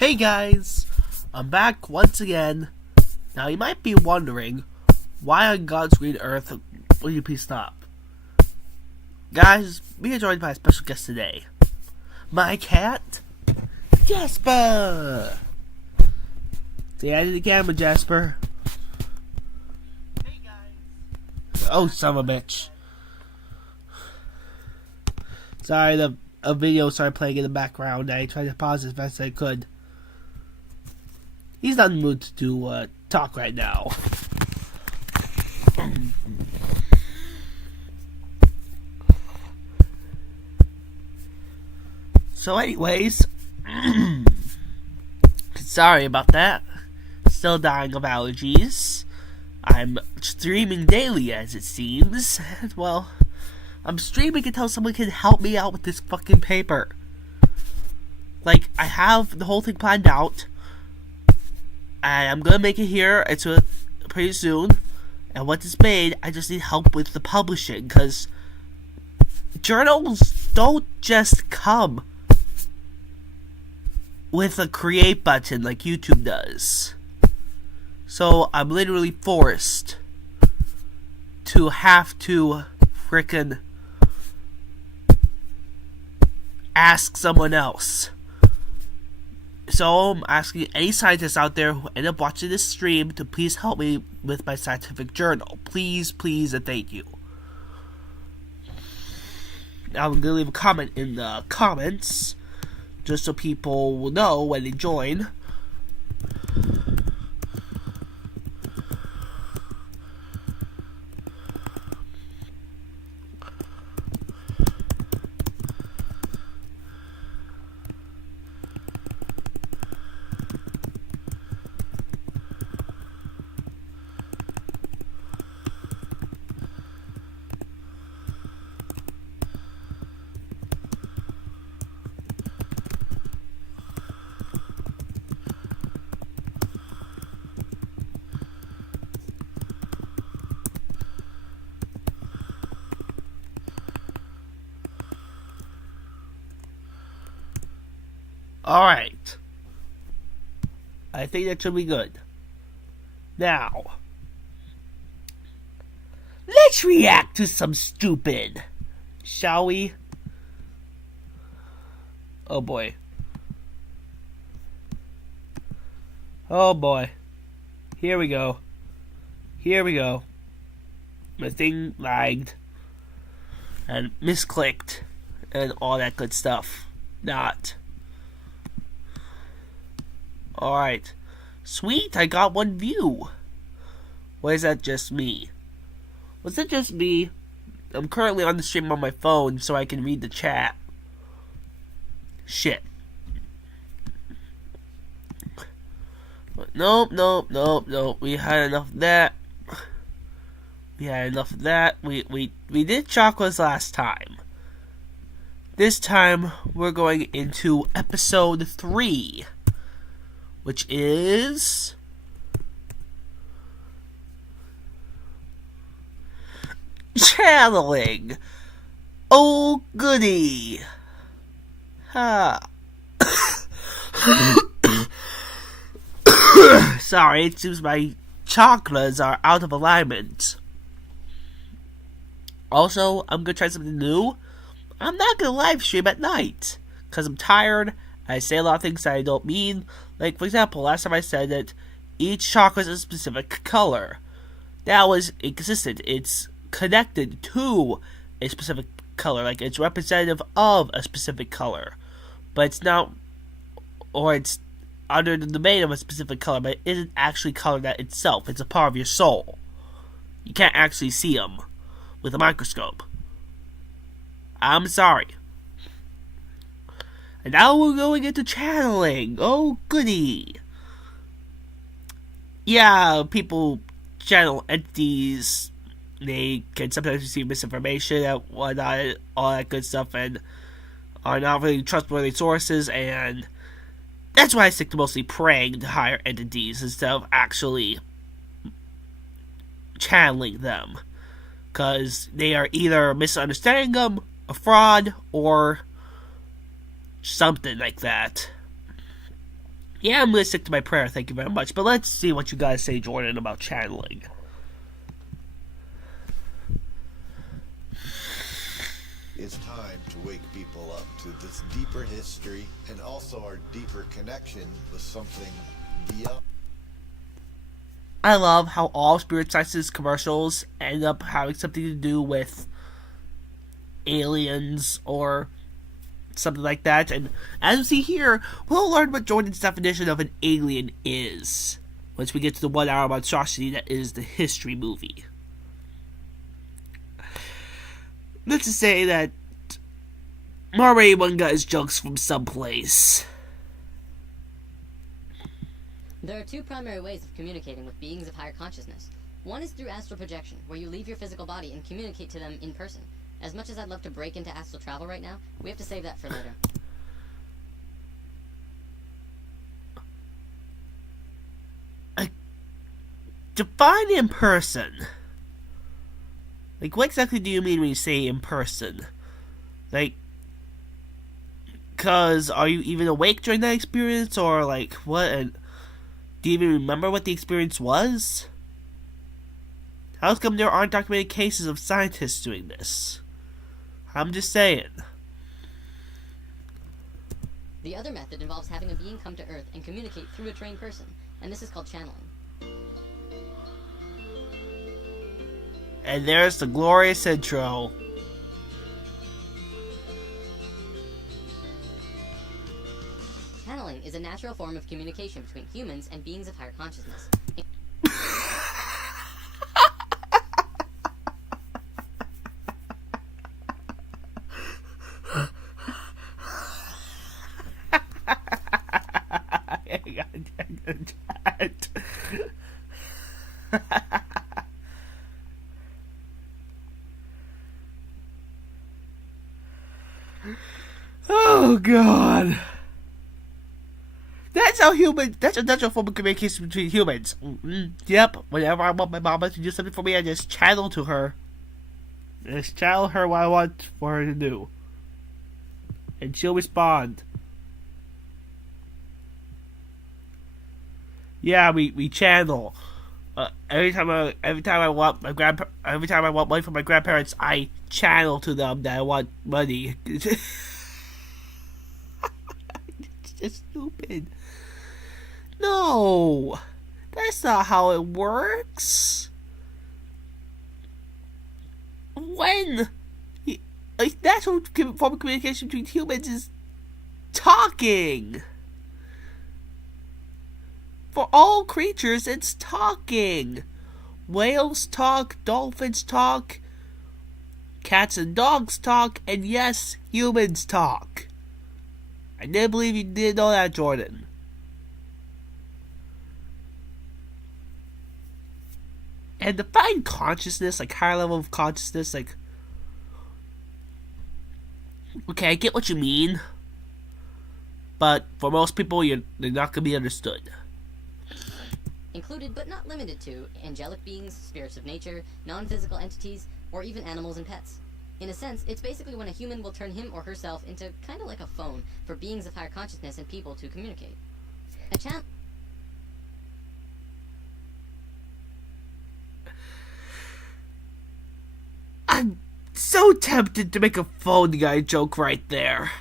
Hey guys, I'm back once again. Now you might be wondering, why on God's green earth will you please stop? Guys, we are joined by a special guest today. My cat, Jasper! Say hi to the camera, Jasper. Hey guys. Oh, son of a bitch. Sorry, a video started playing in the background. I tried to pause as best as I could. He's not in the mood to talk right now. So anyways, sorry about that. Still dying of allergies. I'm streaming daily as it seems. Well, I'm streaming until someone can help me out with this fucking paper. Like, I have the whole thing planned out. And I'm gonna make it here. It's pretty soon. And once it's made, I just need help with the publishing. Because journals don't just come with a create button like YouTube does. So I'm literally forced to have to frickin' ask someone else. So I'm asking any scientists out there who end up watching this stream to please help me with my scientific journal. Please, please, and thank you. Now I'm going to leave a comment in the comments, just so people will know when they join. Alright. I think that should be good. Now, let's react to some stupid, shall we? Oh boy. Oh boy. Here we go. Here we go. My thing lagged. And misclicked. And all that good stuff. Not. Alright. Sweet, I got one view. Or is that just me? Was it just me? I'm currently on the stream on my phone so I can read the chat. Shit. Nope. We had enough of that. We did chocolates last time. This time, we're going into episode 3. Which is channeling. Oh goody. Ha. Sorry, it seems my chakras are out of alignment. Also, I'm gonna try something new. I'm not gonna live stream at night because I'm tired. I say a lot of things that I don't mean. Like, for example, last time I said that each chakra is a specific color. That was inconsistent. It's connected to a specific color. Like, it's representative of a specific color. But it's not, or it's under the domain of a specific color, but it isn't actually color that itself. It's a part of your soul. You can't actually see them with a microscope. I'm sorry. And now we're going into channeling. Oh, goody. Yeah, people channel entities. They can sometimes receive misinformation and whatnot, all that good stuff, and are not really trustworthy sources, and that's why I stick to mostly praying to higher entities instead of actually channeling them. Because they are either misunderstanding them, a fraud, or something like that. Yeah, I'm gonna stick to my prayer, thank you very much. But let's see what you guys say, Jordan, about channeling. It's time to wake people up to this deeper history and also our deeper connection with something beyond. I love how all Spirit Sciences commercials end up having something to do with aliens or something like that. And as we see here, we'll learn what Jordan's definition of an alien is once we get to the 1 hour monstrosity that is the history movie. Let's just say that already one got his jokes from someplace. There are two primary ways of communicating with beings of higher consciousness. One is through astral projection, where you leave your physical body and communicate to them in person. As much as I'd love to break into astral travel right now, we have to save that for later. Define in person. Like, what exactly do you mean when you say in person? Like, cause are you even awake during that experience, or like what? And do you even remember what the experience was? How come there aren't documented cases of scientists doing this? I'm just saying. The other method involves having a being come to Earth and communicate through a trained person, and this is called channeling. And there's the glorious intro. Channeling is a natural form of communication between humans and beings of higher consciousness. Oh God. That's how human. That's a natural form of communication between humans. Yep. Whenever I want my mama to do something for me, I just channel to her. Just tell her what I want for her to do, and she'll respond. Yeah, we channel. Every time I want money from my grandparents, I channel to them that I want money. It's just stupid. No, that's not how it works. When a natural form of communication between humans is talking. For all creatures, it's talking. Whales talk, dolphins talk, cats and dogs talk, and yes, humans talk. I didn't believe you didn't know that, Jordan. And define consciousness, like higher level of consciousness, like... Okay, I get what you mean. But for most people, they're not going to be understood. Included but not limited to angelic beings, spirits of nature, non-physical entities, or even animals and pets. In a sense, it's basically when a human will turn him or herself into kind of like a phone for beings of higher consciousness and people to communicate. A channel. I'm so tempted to make a phone guy joke right there.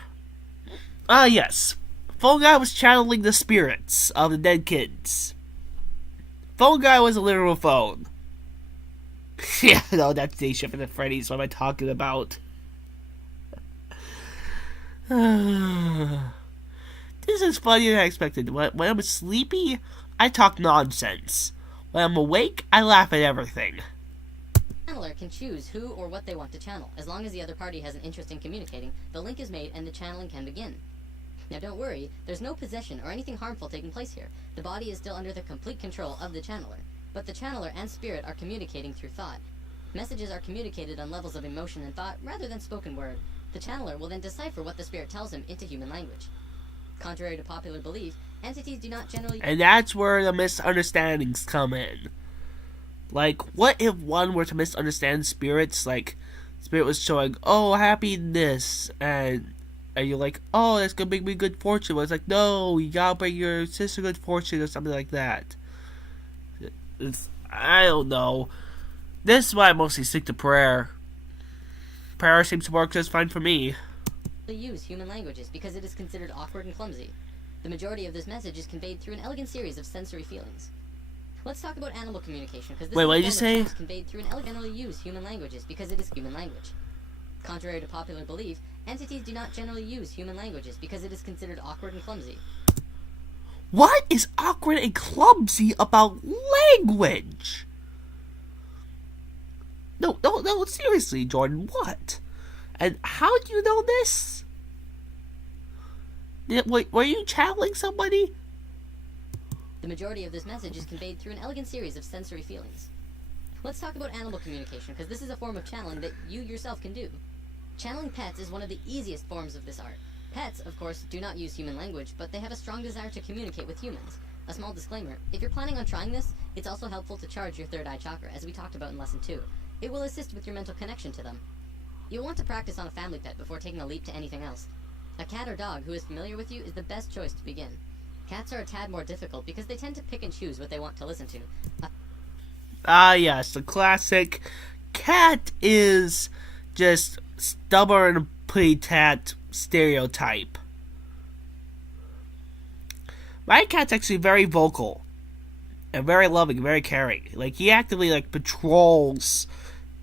Yes. Phone guy was channeling the spirits of the dead kids. Phone guy was a literal phone. Yeah, no, that's Day Shift and the Freddy's. What am I talking about? This is funnier than I expected. When I'm sleepy, I talk nonsense. When I'm awake, I laugh at everything. The channeler can choose who or what they want to channel. As long as the other party has an interest in communicating, the link is made and the channeling can begin. Now don't worry, there's no possession or anything harmful taking place here. The body is still under the complete control of the channeler. But the channeler and spirit are communicating through thought. Messages are communicated on levels of emotion and thought rather than spoken word. The channeler will then decipher what the spirit tells him into human language. Contrary to popular belief, entities do not generally... And that's where the misunderstandings come in. Like, what if one were to misunderstand spirits? Like, spirit was showing, oh, happiness, and and you're like, oh, that's gonna make me good fortune. But it's like, no, you gotta bring your sister good fortune or something like that. I don't know. This is why I mostly stick to prayer. Prayer seems to work just fine for me. Use human languages because it is considered awkward and clumsy. The majority of this message is conveyed through an elegant series of sensory feelings. Let's talk about animal communication because this Wait, is what a did you form of say? speech conveyed through an generally use human languages because it is human language. Contrary to popular belief, entities do not generally use human languages because it is considered awkward and clumsy. What is awkward and clumsy about language? No, seriously, Jordan, what? And how do you know this? Were you channeling somebody? The majority of this message is conveyed through an elegant series of sensory feelings. Let's talk about animal communication because this is a form of channeling that you yourself can do. Channeling pets is one of the easiest forms of this art. Pets, of course, do not use human language, but they have a strong desire to communicate with humans. A small disclaimer, if you're planning on trying this, it's also helpful to charge your third eye chakra, as we talked about in Lesson 2. It will assist with your mental connection to them. You'll want to practice on a family pet before taking a leap to anything else. A cat or dog who is familiar with you is the best choice to begin. Cats are a tad more difficult because they tend to pick and choose what they want to listen to. Yes, the classic cat is just stubborn pretty tat stereotype. My cat's actually very vocal and very loving and very caring. Like, he actively patrols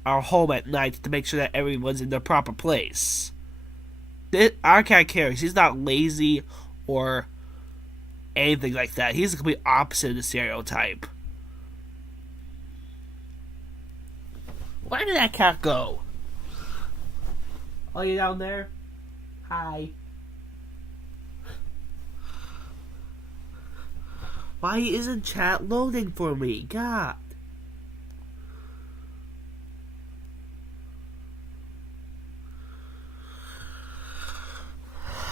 our home at night to make sure that everyone's in their proper place. Our cat cares. He's not lazy or anything like that. He's the complete opposite of the stereotype. Where did that cat go? Are you down there? Hi. Why isn't chat loading for me? God.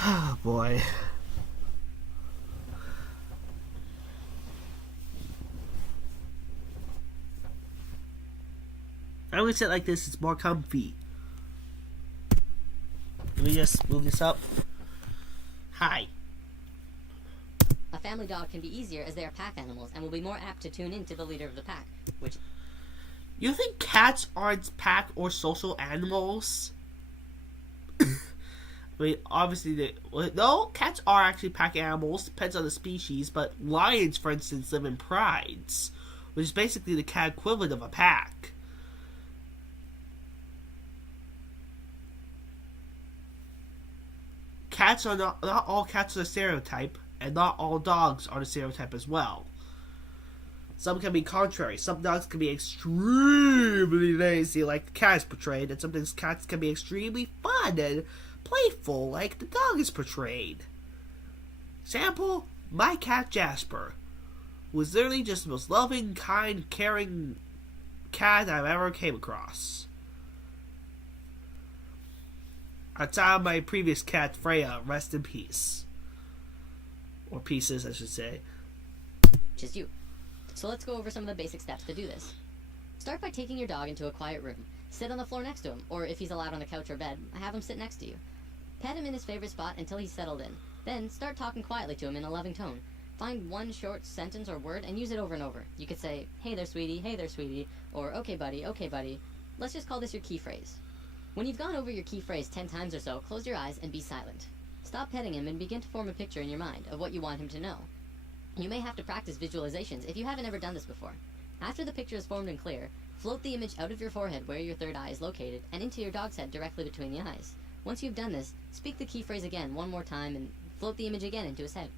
Oh boy. I'm gonna sit like this, it's more comfy. Let me just move this up. Hi. A family dog can be easier as they are pack animals and will be more apt to tune in to the leader of the pack, which... You think cats aren't pack or social animals? I mean, obviously no, cats are actually pack animals, depends on the species, but lions, for instance, live in prides, which is basically the cat equivalent of a pack. Cats are not all cats are the stereotype, and not all dogs are the stereotype as well. Some can be contrary. Some dogs can be extremely lazy, like the cat is portrayed, and sometimes cats can be extremely fun and playful, like the dog is portrayed. Example, my cat Jasper, who is literally just the most loving, kind, caring cat I've ever came across. Outside of my previous cat, Freya, rest in peace. Or pieces, I should say. Which is you. So let's go over some of the basic steps to do this. Start by taking your dog into a quiet room. Sit on the floor next to him, or if he's allowed on the couch or bed, have him sit next to you. Pet him in his favorite spot until he's settled in. Then start talking quietly to him in a loving tone. Find one short sentence or word and use it over and over. You could say, hey there sweetie, or okay buddy. Let's just call this your key phrase. When you've gone over your key phrase 10 times or so, close your eyes and be silent. Stop petting him and begin to form a picture in your mind of what you want him to know. You may have to practice visualizations if you haven't ever done this before. After the picture is formed and clear, float the image out of your forehead where your third eye is located and into your dog's head directly between the eyes. Once you've done this, speak the key phrase again one more time and float the image again into his head.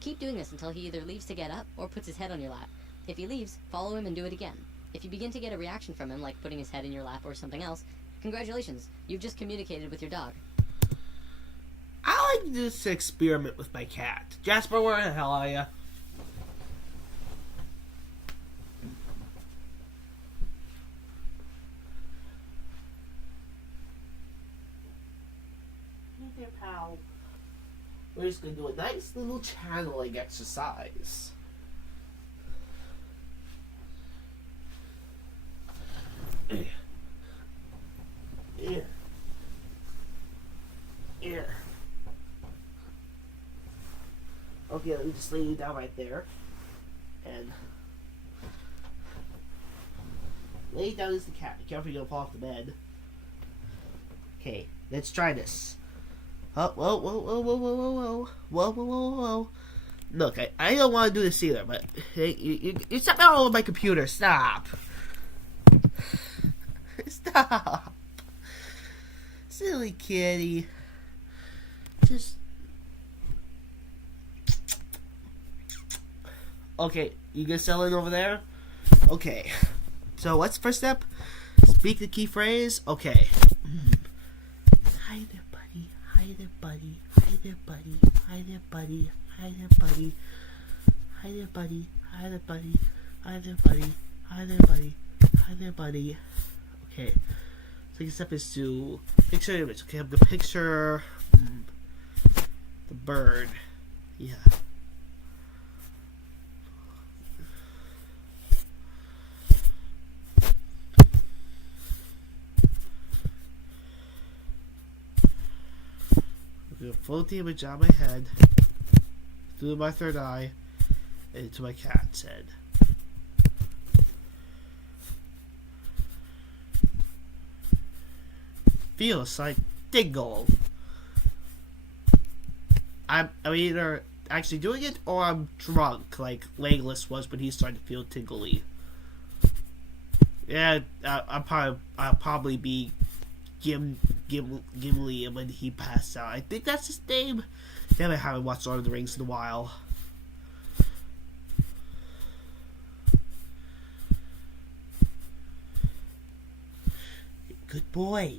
Keep doing this until he either leaves to get up or puts his head on your lap. If he leaves, follow him and do it again. If you begin to get a reaction from him, like putting his head in your lap or something else, congratulations, you've just communicated with your dog. I like to do this experiment with my cat. Jasper, where the hell are you? Hey there, pal. We're just going to do a nice little channeling exercise. Yeah. Okay, let me just lay you down right there. And lay down as the cat. Be careful you don't fall off the bed. Okay, let's try this. Oh, whoa, whoa, whoa, whoa, whoa, whoa, whoa, whoa, whoa, whoa, whoa. Look, I don't want to do this either, but hey, you're stepping all over my computer. Stop. Stop. Silly kitty. Just. Okay, you gonna settle in over there? Okay. So, what's the first step? Speak the key phrase. Okay. Hi there, buddy. Hi there, buddy. Hi there, buddy. Hi there, buddy. Hi there, buddy. Hi there, buddy. Hi there, buddy. Hi there, buddy. Hi there, buddy. Hi there, buddy. Okay. Second step is to picture the image. Okay, I'm gonna picture the bird. Yeah. I'm gonna float the image out of my head, through my third eye, and into my cat's head. Feels like Dingle. I'm either actually doing it or I'm drunk, like Legolas was when he started to feel tingly. Yeah, I'll probably be Gimli when he passed out. I think that's his name. Damn, I haven't watched Lord of the Rings in a while. Good boy.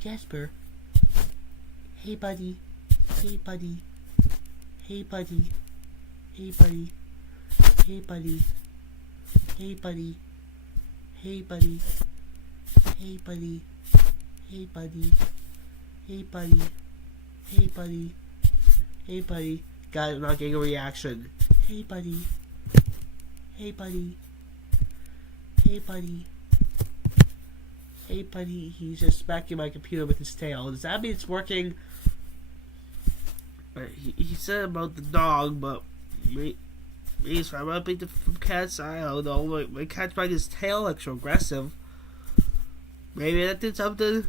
Jasper. Hey, buddy. Hey, buddy. Hey, buddy. Hey, buddy. Hey, buddy. Hey, buddy. Hey, buddy. Hey, buddy. Hey, buddy. Hey, buddy. Hey, buddy. Hey, buddy. God, I'm not getting a reaction. Hey, buddy. Hey, buddy. Hey, buddy. Hey, buddy. He's just smacking my computer with his tail. Does that mean it's working? He said about the dog, but he's trying to beat the cat's. I don't know. My cat's biting his tail extra aggressive. Maybe that did something.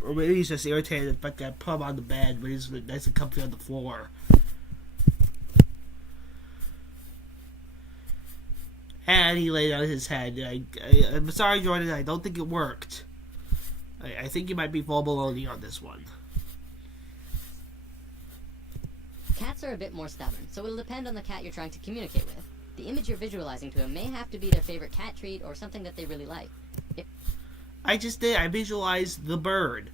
Or maybe he's just irritated but I put him on the bed when he's nice and comfy on the floor. And he laid on his head. I'm sorry, Jordan, I don't think it worked. I think you might be full baloney on this one. Cats are a bit more stubborn, so it'll depend on the cat you're trying to communicate with. The image you're visualizing to him may have to be their favorite cat treat or something that they really like. I just did. I visualized the bird.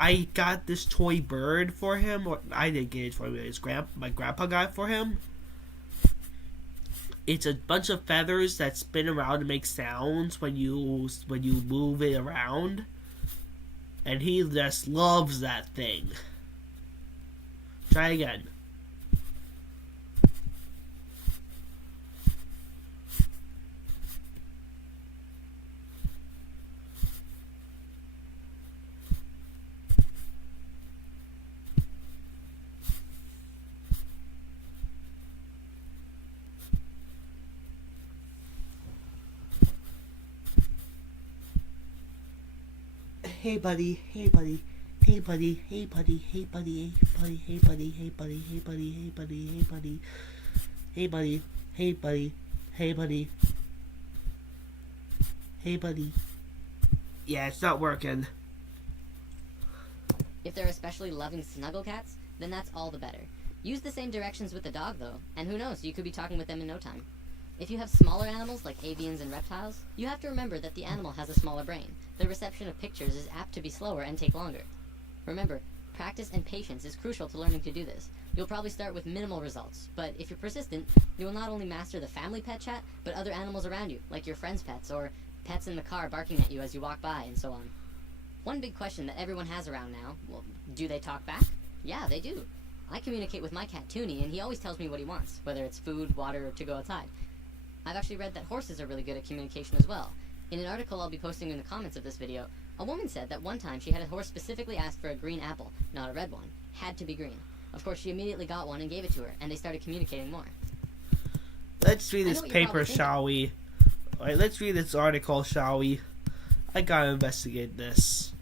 I got this toy bird for him. Or I didn't get it for him. My grandpa got it for him. It's a bunch of feathers that spin around and make sounds when you move it around. And he just loves that thing. Try again. Hey buddy, hey buddy, hey buddy, hey buddy, hey buddy, hey buddy, hey buddy, hey buddy, hey buddy, hey buddy, hey buddy, hey buddy, hey buddy, hey buddy. Yeah, it's not working. If they're especially loving snuggle cats, then that's all the better. Use the same directions with the dog though, and who knows, you could be talking with them in no time. If you have smaller animals like avians and reptiles, you have to remember that the animal has a smaller brain. The reception of pictures is apt to be slower and take longer. Remember, practice and patience is crucial to learning to do this. You'll probably start with minimal results, but if you're persistent, you will not only master the family pet chat, but other animals around you, like your friends' pets, or pets in the car barking at you as you walk by, and so on. One big question that everyone has around now, well, do they talk back? Yeah, they do. I communicate with my cat Toonie, and he always tells me what he wants, whether it's food, water, or to go outside. I've actually read that horses are really good at communication as well. In an article I'll be posting in the comments of this video, a woman said that one time she had a horse specifically ask for a green apple, not a red one. Had to be green. Of course, she immediately got one and gave it to her, and they started communicating more. Let's read I this know what you're paper, probably thinking. shall we? Alright, let's read this article, shall we? I gotta investigate this.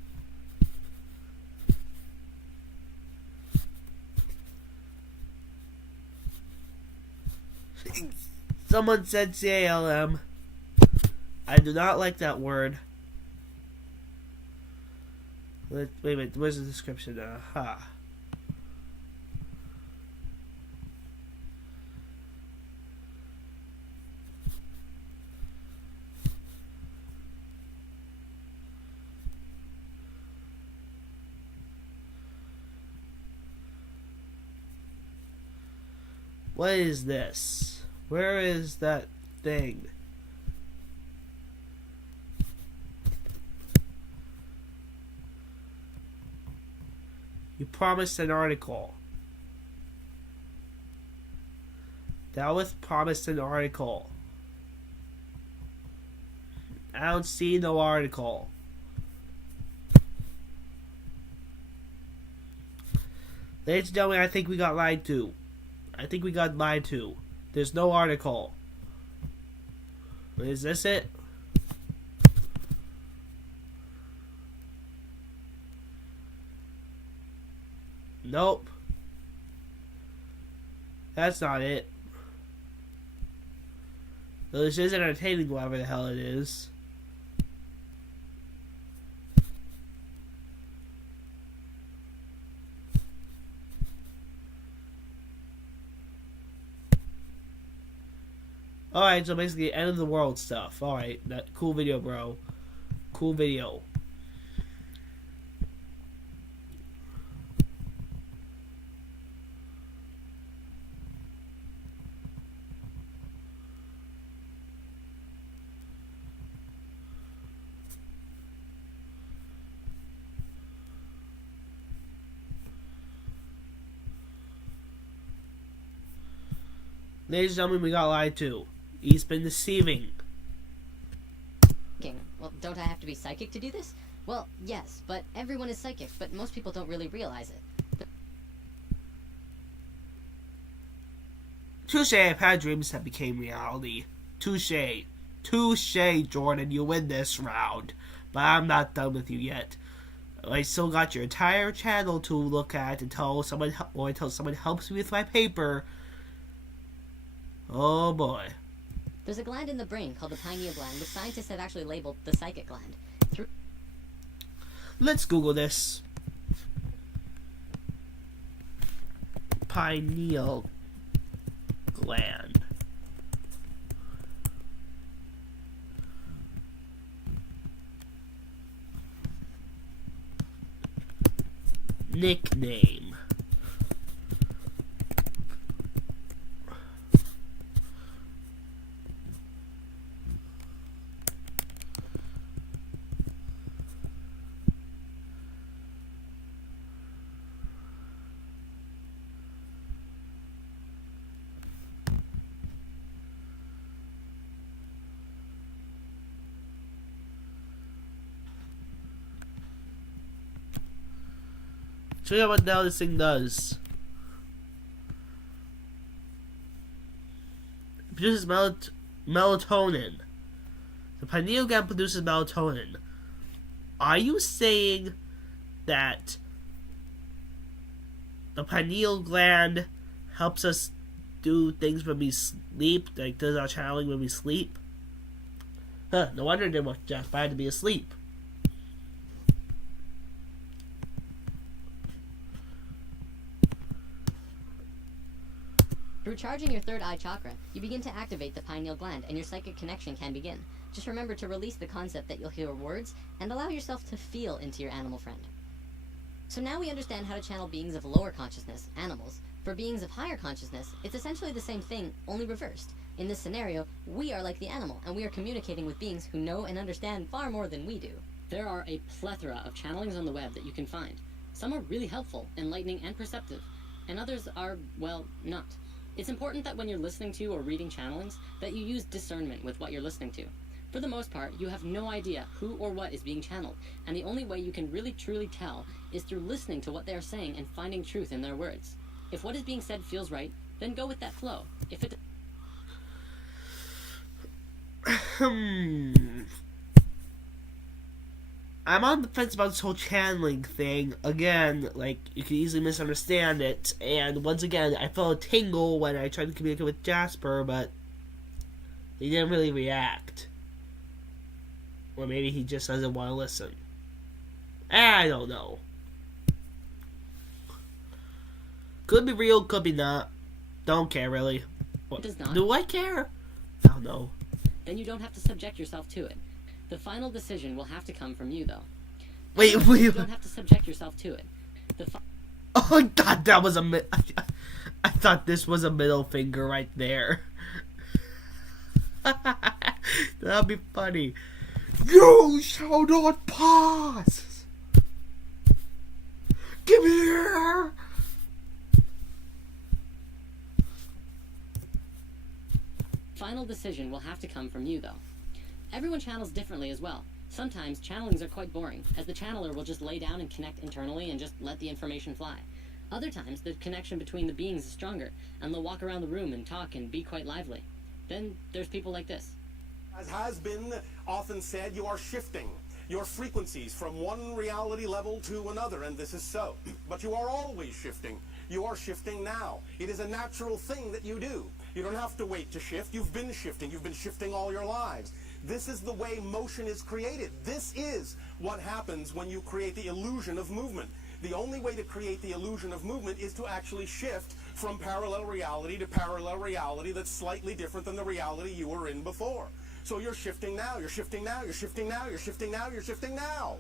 Someone said CALM. I do not like that word. Wait a minute, where's the description? Aha. What is this? Where is that thing? You promised an article. Dallas promised an article. I don't see no article. Ladies and gentlemen, I think we got lied to. There's no article. Is this it? Nope. That's not it. Well, this is entertaining, whatever the hell it is. Alright, so basically end of the world stuff. Alright, that cool video, bro. Cool video. Ladies and gentlemen, we got lied to. He's been deceiving. Well, don't I have to be psychic to do this? Well, yes, but everyone is psychic, but most people don't really realize it. Touche, I've had dreams that became reality. Touche. Touche, Jordan, you win this round. But I'm not done with you yet. I still got your entire channel to look at until someone helps me with my paper. Oh boy. There's a gland in the brain called the pineal gland, which scientists have actually labeled the psychic gland. Let's Google this. Pineal gland. Nickname. Show you what the hell this thing does. It produces melatonin. The pineal gland produces melatonin. Are you saying that the pineal gland helps us do things when we sleep, like does our channeling when we sleep? Huh, no wonder they want Jeff Bad to be asleep. Through charging your third eye chakra, you begin to activate the pineal gland and your psychic connection can begin. Just remember to release the concept that you'll hear words and allow yourself to feel into your animal friend. So now we understand how to channel beings of lower consciousness, animals. For beings of higher consciousness, it's essentially the same thing, only reversed. In this scenario, we are like the animal, and we are communicating with beings who know and understand far more than we do. There are a plethora of channelings on the web that you can find. Some are really helpful, enlightening, and perceptive, and others are, well, not. It's important that when you're listening to or reading channelings, that you use discernment with what you're listening to. For the most part, you have no idea who or what is being channeled, and the only way you can really truly tell is through listening to what they are saying and finding truth in their words. If what is being said feels right, then go with that flow. If it I'm on the fence about this whole channeling thing. Again, like, you can easily misunderstand it. And once again, I felt a tingle when I tried to communicate with Jasper, but he didn't really react. Or maybe he just doesn't want to listen. I don't know. Could be real, could be not. Don't care, really. does not, Do I care? I don't know. then you don't have to subject yourself to it. The final decision will have to come from you, though. Wait. You don't have to subject yourself to it. Oh my god, that was a I thought this was a middle finger right there. That'd be funny. You shall not pass. Give me here. Final decision will have to come from you, though. Everyone channels differently as well. Sometimes channelings are quite boring, as the channeler will just lay down and connect internally and just let the information fly. Other times, the connection between the beings is stronger, and they'll walk around the room and talk and be quite lively. Then there's people like this. As has been often said, you are shifting your frequencies from one reality level to another, and this is so. But you are always shifting. You are shifting now. It is a natural thing that you do. You don't have to wait to shift. You've been shifting. You've been shifting all your lives. This is the way motion is created. This is what happens when you create the illusion of movement. The only way to create the illusion of movement is to actually shift from parallel reality to parallel reality that's slightly different than the reality you were in before. So you're shifting now, you're shifting now, you're shifting now, you're shifting now, you're shifting now.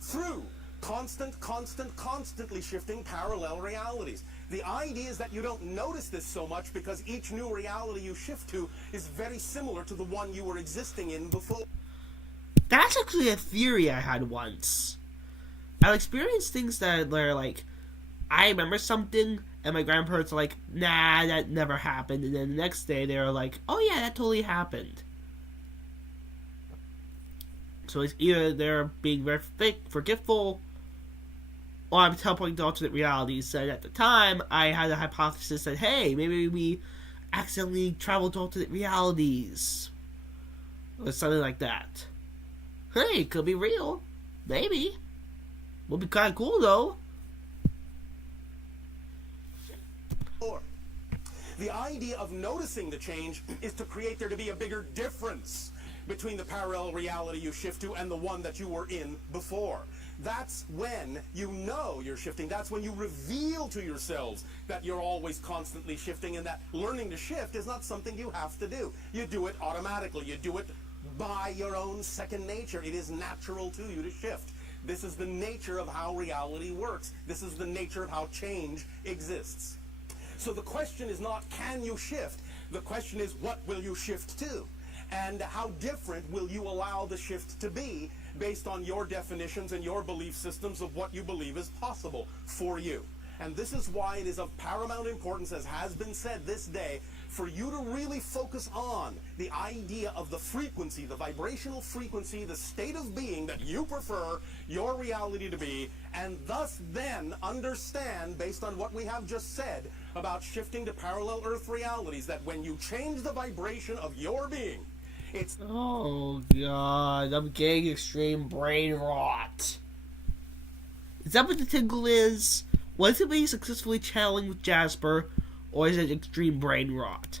Through constantly shifting parallel realities. The idea is that you don't notice this so much because each new reality you shift to is very similar to the one you were existing in before. That's actually a theory I had once. I'll experience things that are like, I remember something, and my grandparents are like, nah, that never happened. And then the next day they're like, oh yeah, that totally happened. So it's either they're being very forgetful, or I'm teleporting to alternate realities. And at the time, I had a hypothesis that, hey, maybe we accidentally traveled to alternate realities. Or something like that. Hey, it could be real. Maybe. Would be kind of cool, though. The idea of noticing the change is to create there to be a bigger difference between the parallel reality you shift to and the one that you were in before. That's when you know you're shifting. That's when you reveal to yourselves that you're always constantly shifting, and that learning to shift is not something you have to do. You do it automatically. You do it by your own second nature. It is natural to you to shift. This is the nature of how reality works. This is the nature of how change exists. So the question is not, can you shift? The question is, what will you shift to? And how different will you allow the shift to be based on your definitions and your belief systems of what you believe is possible for you. And this is why it is of paramount importance, as has been said this day, for you to really focus on the idea of the frequency, the vibrational frequency, the state of being that you prefer your reality to be, and thus then understand, based on what we have just said about shifting to parallel Earth realities, that when you change the vibration of your being, it's... Oh god, I'm getting extreme brain rot. Is that what the tingle is? Was it me successfully channeling with Jasper, or is it extreme brain rot?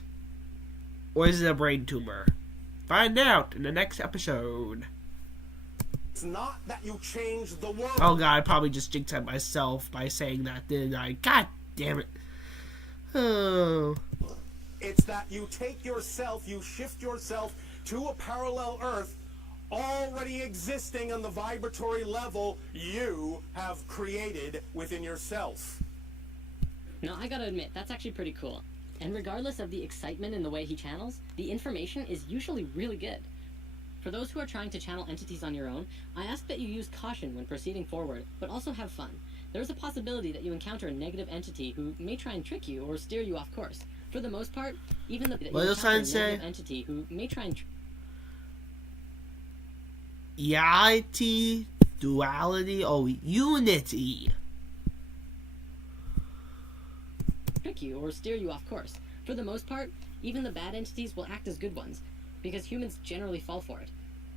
Or is it a brain tumor? Find out in the next episode. It's not that you change the world. Oh god, I probably just jinxed it myself by saying that, didn't I? God damn it. Oh. It's that you take yourself, you shift yourself to a parallel Earth already existing on the vibratory level you have created within yourself. Now, I gotta admit, that's actually pretty cool. And regardless of the excitement in the way he channels, the information is usually really good. For those who are trying to channel entities on your own, I ask that you use caution when proceeding forward, but also have fun. There's a possibility that you encounter a negative entity who may try and trick you or steer you off course. For the most part, even that you what does encounter a sign say? negative entity who may try and Reality, duality, oh, unity. trick you or steer you off course. For the most part, even the bad entities will act as good ones, because humans generally fall for it.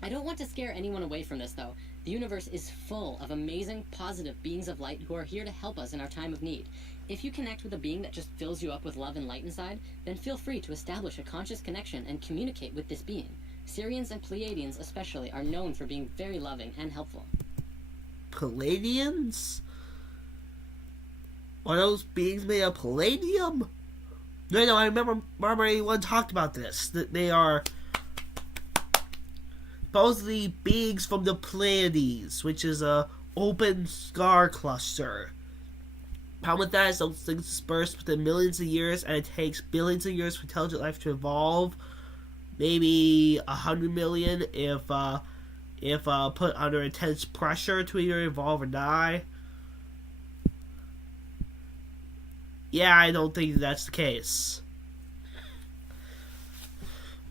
I don't want to scare anyone away from this, though. The universe is full of amazing, positive beings of light who are here to help us in our time of need. If you connect with a being that just fills you up with love and light inside, then feel free to establish a conscious connection and communicate with this being. Syrians and Pleiadians especially are known for being very loving and helpful. Palladians? Are those beings made of palladium? No, I remember anyone talked about this. That they are supposedly beings from the Pleiades, which is a open star cluster. Problem with that is those things disperse within millions of years, and it takes billions of years for intelligent life to evolve. Maybe 100 million if put under intense pressure to either evolve or die. Yeah, I don't think that's the case.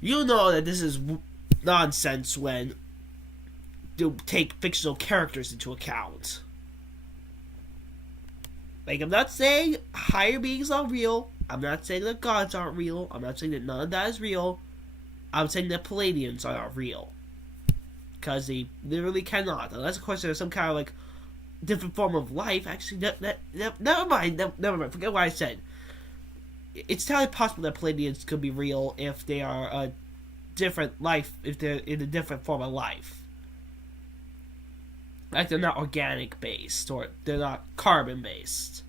You know that this is nonsense when you take fictional characters into account. Like, I'm not saying higher beings are real. I'm not saying that gods aren't real. I'm not saying that none of that is real. I'm saying that Palladians are not real. Because they literally cannot. Unless, of course, there's some kind of, like, different form of life. Actually, never mind. Never mind. Forget what I said. It's entirely possible that Palladians could be real if they are a different life, if they're in a different form of life. Like, they're not organic based, or they're not carbon based.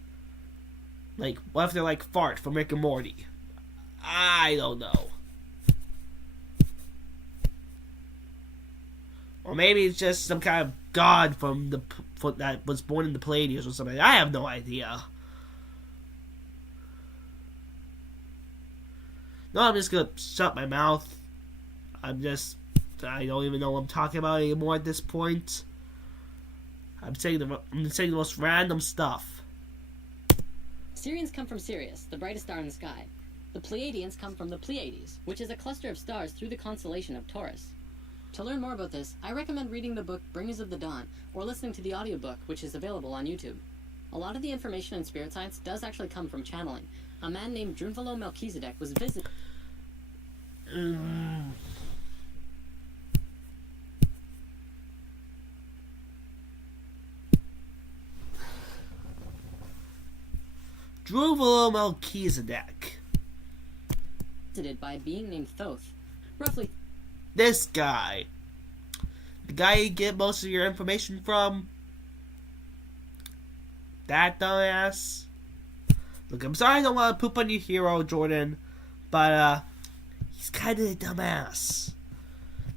Like, what if they're like Fart from Rick and Morty? I don't know. Or maybe it's just some kind of god from that was born in the Palladians or something. I have no idea. No, I'm just gonna shut my mouth. I don't even know what I'm talking about anymore at this point. I'm saying the most random stuff. Syrians come from Sirius, the brightest star in the sky. The Pleiadians come from the Pleiades, which is a cluster of stars through the constellation of Taurus. To learn more about this, I recommend reading the book Bringers of the Dawn, or listening to the audiobook, which is available on YouTube. A lot of the information in spirit science does actually come from channeling. A man named Drunvalo Melchizedek was visited. Drunvalo Melchizedek. Visited by a being named Thoth. Roughly. This guy. The guy you get most of your information from. That dumbass. Look, I'm sorry I don't want to poop on your hero, Jordan. But, he's kind of a dumbass.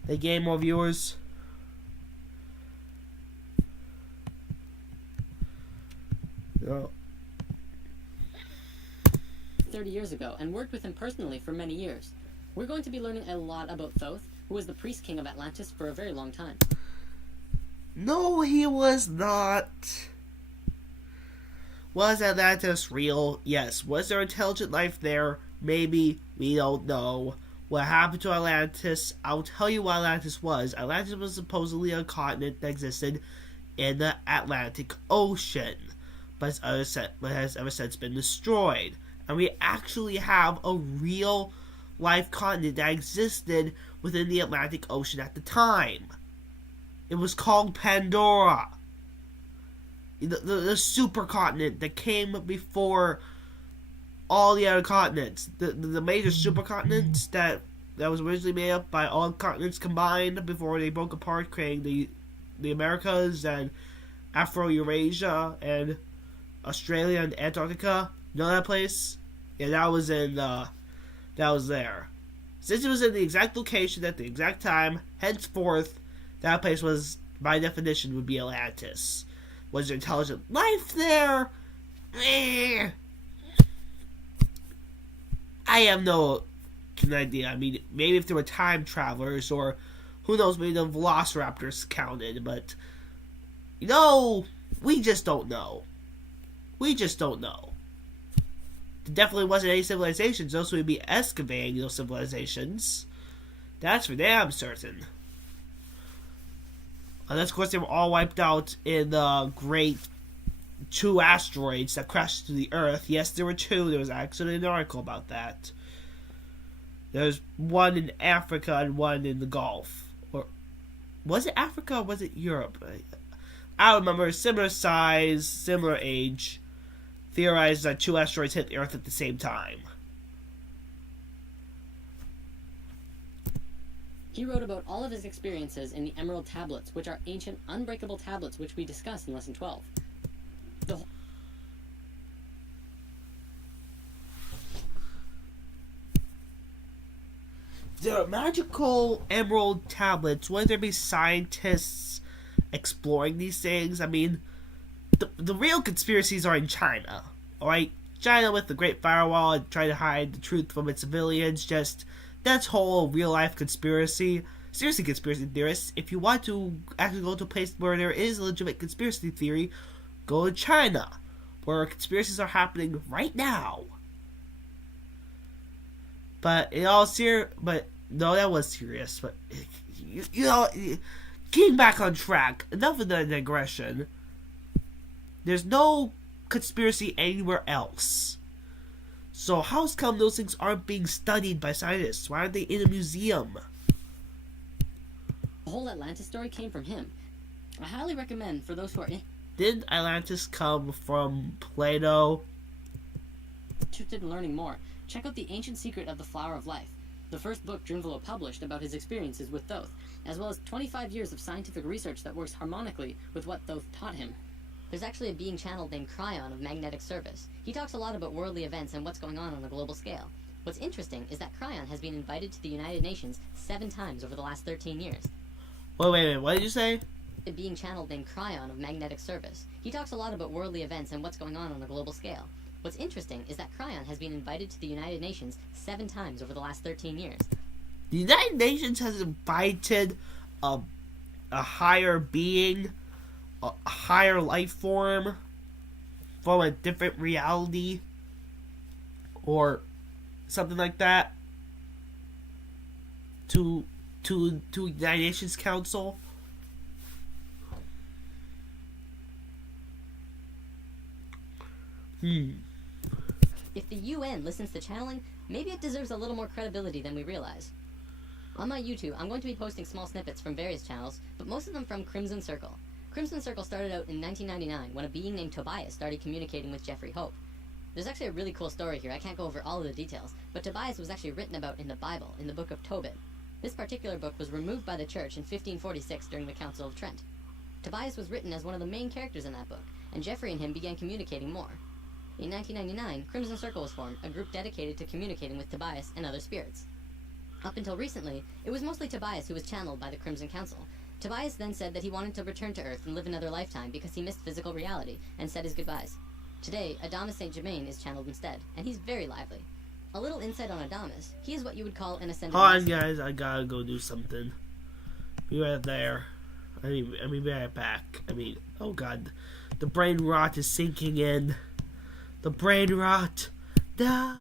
They gain more viewers. No. 30 years ago and worked with him personally for many years. We're going to be learning a lot about Thoth, who was the priest king of Atlantis for a very long time. No, he was not. Was Atlantis real? Yes. Was there intelligent life there? Maybe. We don't know. What happened to Atlantis? I'll tell you what Atlantis was. Atlantis was supposedly a continent that existed in the Atlantic Ocean, but has ever since been destroyed. And we actually have a real life continent that existed within the Atlantic Ocean at the time. It was called Pandora. The supercontinent that came before all the other continents. The major supercontinents that was originally made up by all continents combined before they broke apart, creating the Americas and Afro-Eurasia and Australia and Antarctica. You know that place? Yeah, that was there. Since it was in the exact location at the exact time, henceforth, that place was, by definition, would be Atlantis. Was there intelligent life there? I have no idea. I mean, maybe if there were time travelers, or who knows, maybe the velociraptors counted, but, we just don't know. We just don't know. There definitely wasn't any civilizations, else we'd be excavating those civilizations. That's for damn certain. Unless, of course, they were all wiped out in the Great two asteroids that crashed to the Earth. Yes, there were two. There was actually an article about that. There's one in Africa and one in the Gulf. Or was it Africa or was it Europe? I don't remember. Similar size, similar age. Theorized that two asteroids hit the Earth at the same time. He wrote about all of his experiences in the Emerald Tablets, which are ancient, unbreakable tablets which we discussed in Lesson 12. There are magical emerald tablets. Wouldn't there be scientists exploring these things? I mean, the real conspiracies are in China, alright? China with the Great Firewall and trying to hide the truth from its civilians. Just, that's whole real life conspiracy. Seriously, conspiracy theorists, if you want to actually go to a place where there is a legitimate conspiracy theory, go to China, where conspiracies are happening right now. But in all but no, that was serious. But you know, getting back on track. Enough of the digression. There's no conspiracy anywhere else. So how's come those things aren't being studied by scientists? Why aren't they in a museum? The whole Atlantis story came from him. I highly recommend for those who are Did Atlantis come from Plato? interested in learning more. Check out The Ancient Secret of the Flower of Life, the first book Drinvalo published about his experiences with Thoth, as well as 25 years of scientific research that works harmonically with what Thoth taught him. There's actually a being channeled named Cryon of magnetic service. He talks a lot about worldly events and what's going on a global scale. What's interesting is that Cryon has been invited to the United Nations 7 times over the last 13 years. Wait, what did you say? A being channeled named Cryon of magnetic service. He talks a lot about worldly events and what's going on a global scale. What's interesting is that Cryon has been invited to the United Nations 7 times over the last 13 years. The United Nations has invited a higher being, a higher life form from a different reality, or something like that, to United Nations Council. If the UN listens to channeling, maybe it deserves a little more credibility than we realize. On my YouTube, I'm going to be posting small snippets from various channels, but most of them from Crimson Circle. Crimson Circle started out in 1999 when a being named Tobias started communicating with Jeffrey Hope. There's actually a really cool story here. I can't go over all of the details, but Tobias was actually written about in the Bible, in the book of Tobit. This particular book was removed by the church in 1546 during the Council of Trent. Tobias was written as one of the main characters in that book, and Jeffrey and him began communicating more. In 1999, Crimson Circle was formed, a group dedicated to communicating with Tobias and other spirits. Up until recently, it was mostly Tobias who was channeled by the Crimson Council. Tobias then said that he wanted to return to Earth and live another lifetime because he missed physical reality, and said his goodbyes. Today, Adamus St. Germain is channeled instead, and he's very lively. A little insight on Adamus, he is what you would call an ascended Hold on, master. guys, I gotta go do something. Be right there. I mean, be right back. Oh god, the brain rot is sinking in. The brain rot. No.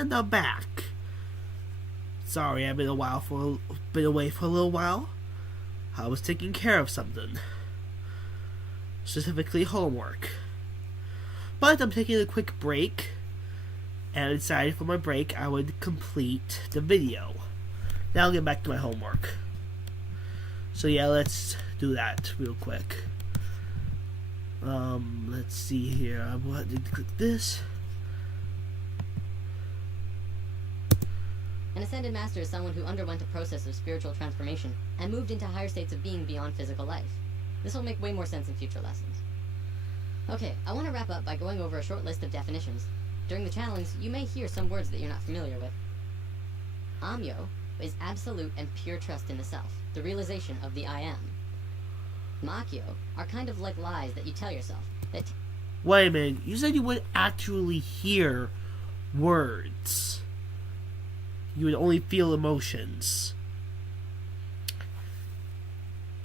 And I'm back. Sorry, I've been away for a little while. I was taking care of something. Specifically homework. But I'm taking a quick break, and I decided for my break I would complete the video. Now I'll get back to my homework. So yeah, let's do that real quick. Let's see here. I'm going to click this. An ascended master is someone who underwent a process of spiritual transformation and moved into higher states of being beyond physical life. This will make way more sense in future lessons. Okay, I want to wrap up by going over a short list of definitions. During the challenge, you may hear some words that you're not familiar with. Amyo is absolute and pure trust in the self, the realization of the I am. Makyo are kind of like lies that you tell yourself. Wait a minute, you said you would actually hear words. You would only feel emotions.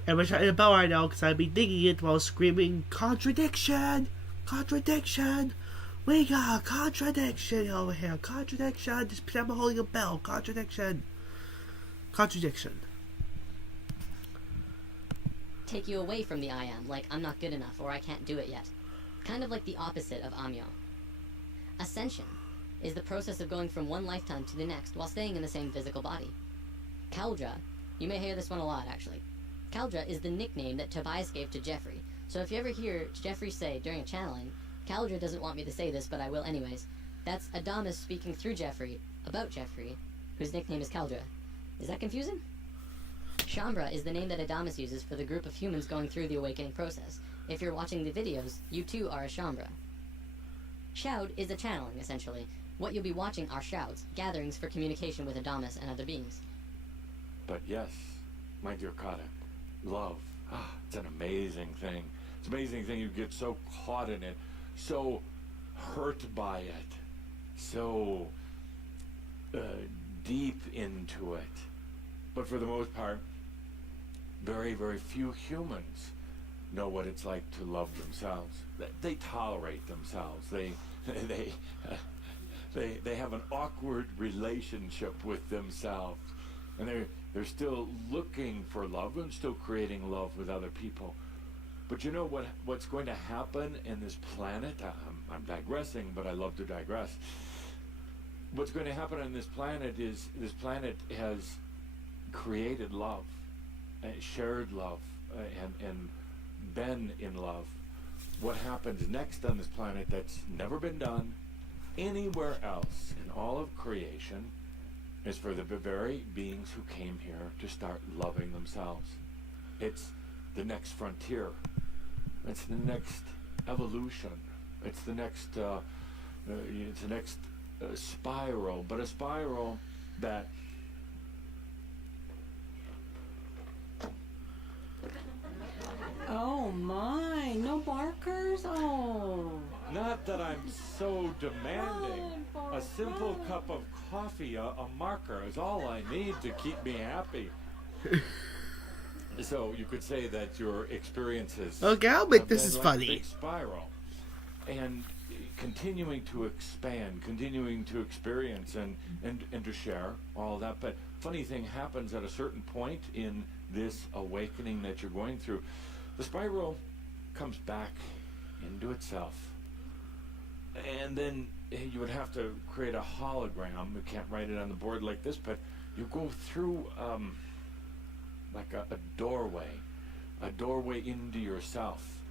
And I'm trying to bell right now because I'd be thinking it while screaming, contradiction! Contradiction! We got a contradiction over here. Contradiction! Just pretend I'm holding a bell. Contradiction! Contradiction. Take you away from the I am, like I'm not good enough or I can't do it yet. Kind of like the opposite of Amyo. Ascension is the process of going from one lifetime to the next while staying in the same physical body. Kaldra, you may hear this one a lot actually. Kaldra is the nickname that Tobias gave to Jeffrey. So if you ever hear Jeffrey say during a channeling, Kaldra doesn't want me to say this, but I will anyways, that's Adamus speaking through Jeffrey about Jeffrey, whose nickname is Kaldra. Is that confusing? Shambra is the name that Adamus uses for the group of humans going through the awakening process. If you're watching the videos, you too are a Shambra. Shout is a channeling, essentially. What you'll be watching are shouts, gatherings for communication with Adamus and other beings. But yes, my dear Kata, love, it's an amazing thing. It's an amazing thing. You get so caught in it, so hurt by it, so deep into it. But for the most part, very, very few humans know what it's like to love themselves. They tolerate themselves. They have an awkward relationship with themselves, and they're still looking for love and still creating love with other people. But you know what's going to happen in this planet? I'm digressing, but I love to digress. What's going to happen on this planet is this planet has created love, shared love, and been in love. What happens next on this planet that's never been done anywhere else in all of creation is for the very beings who came here to start loving themselves. It's the next frontier. It's the next evolution. It's the next spiral, but a spiral that Oh my, no barkers? Oh. not that I'm so demanding. A simple cup of coffee, a marker is all I need to keep me happy. So you could say that your experiences Okay, I'll admit have this been is like funny. a big spiral, and continuing to expand, continuing to experience and to share all that. But funny thing happens at a certain point in this awakening that you're going through. The spiral comes back into itself, and then you would have to create a hologram. You can't write it on the board like this, but you go through like a doorway into yourself,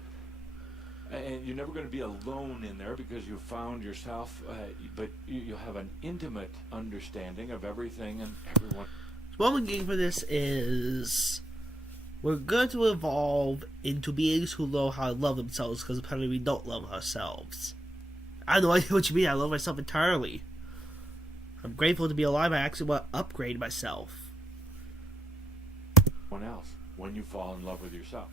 and you're never going to be alone in there because you found yourself, but you have an intimate understanding of everything and everyone. What we're getting for this is we're going to evolve into beings who know how to love themselves, because apparently we don't love ourselves. I have no idea what you mean. I love myself entirely. I'm grateful to be alive. I actually want to upgrade myself. Else when you fall in love with yourself.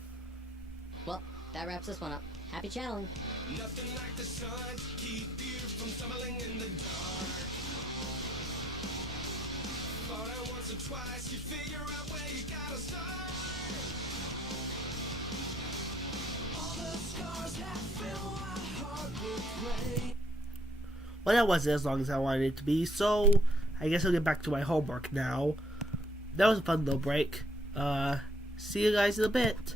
Well, that wraps this one up. Happy channeling. Nothing like the sun to keep you from stumbling in the dark. Thought it once or twice, you figure out where you gotta start. All the scars that fill my heart with pain. Well, that wasn't as long as I wanted it to be, so I guess I'll get back to my homework now. That was a fun little break. See you guys in a bit.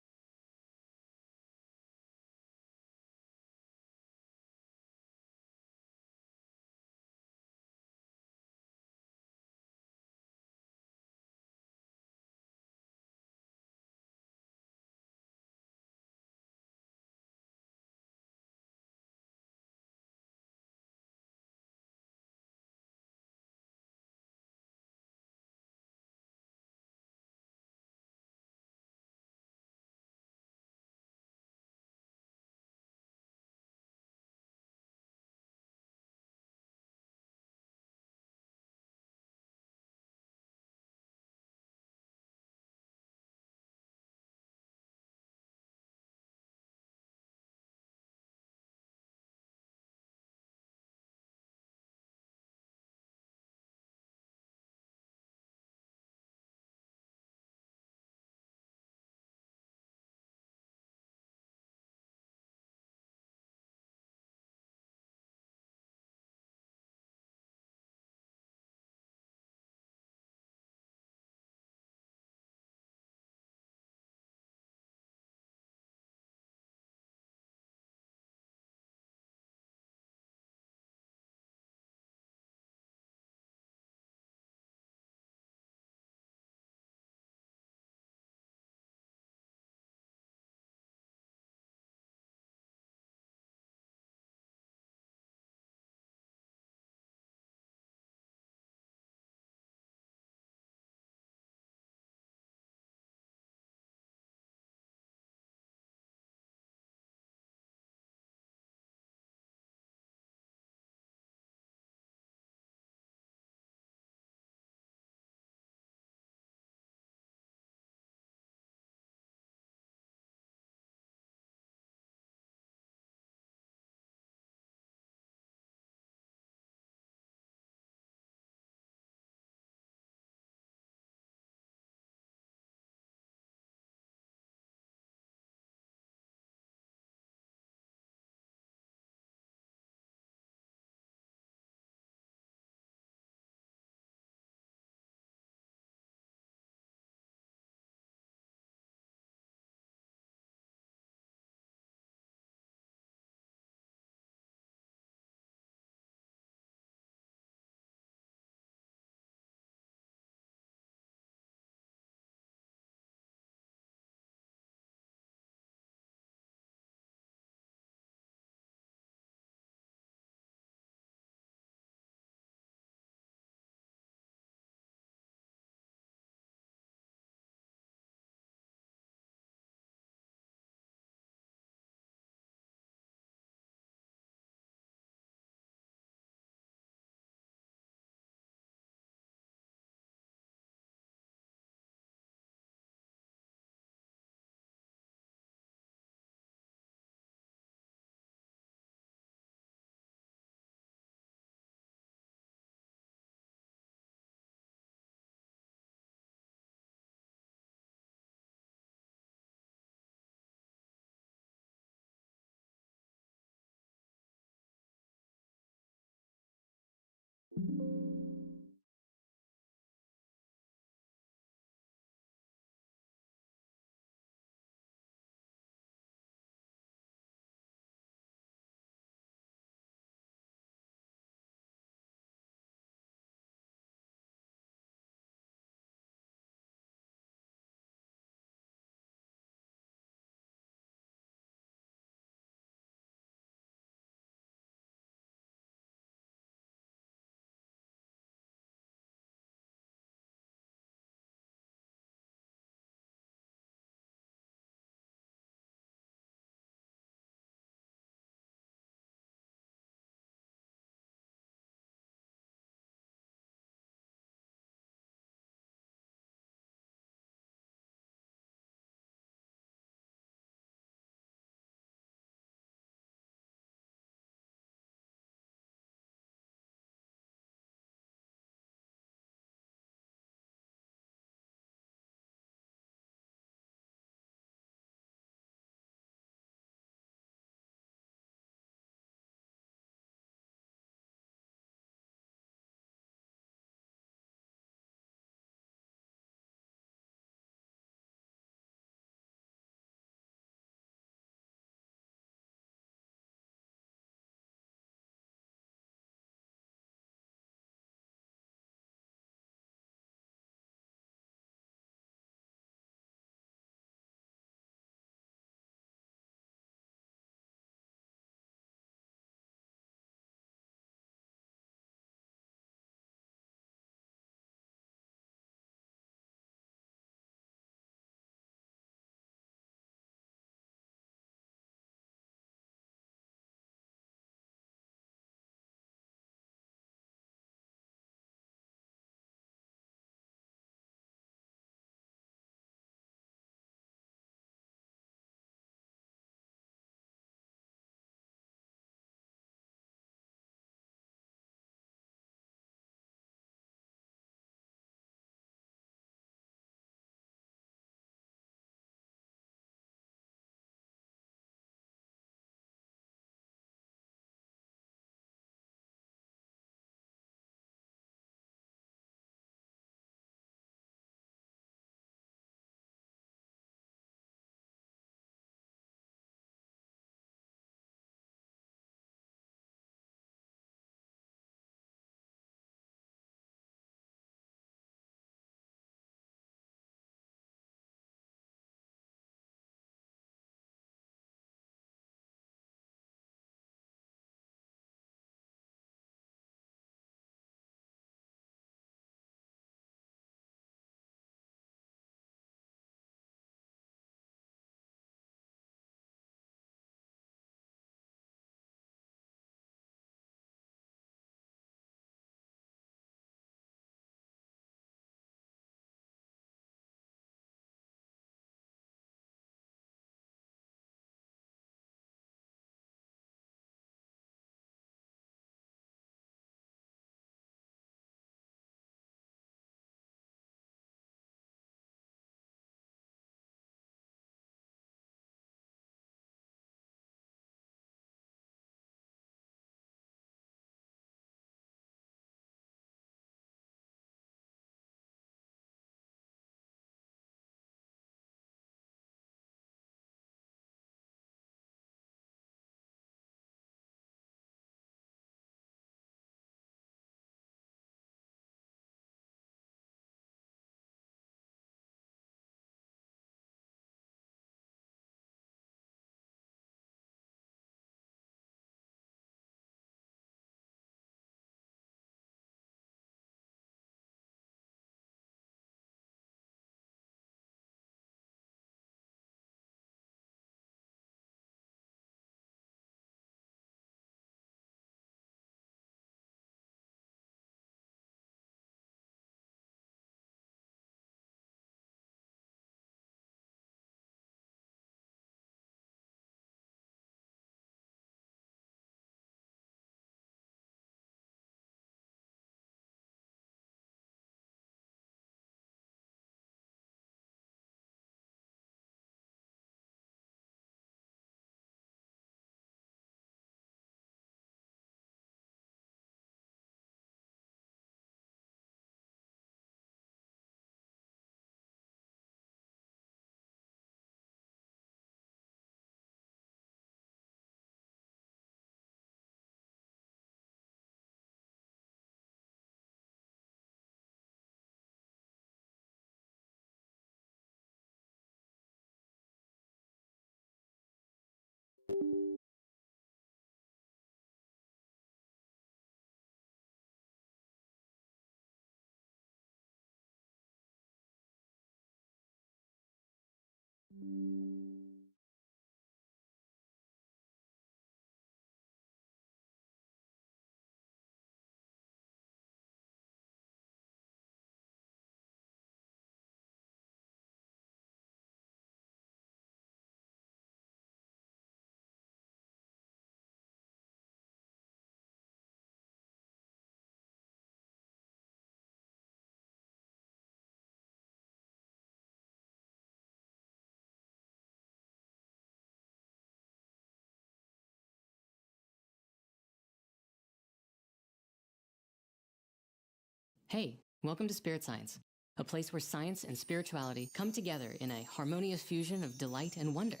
Hey, welcome to Spirit Science, a place where science and spirituality come together in a harmonious fusion of delight and wonder.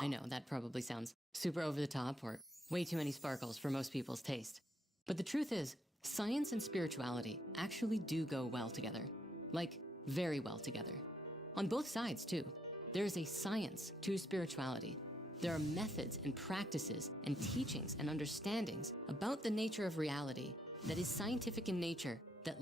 I know that probably sounds super over the top or way too many sparkles for most people's taste. But the truth is, science and spirituality actually do go well together. Like, very well together. On both sides, too. There's a science to spirituality. There are methods and practices and teachings and understandings about the nature of reality that is scientific in nature that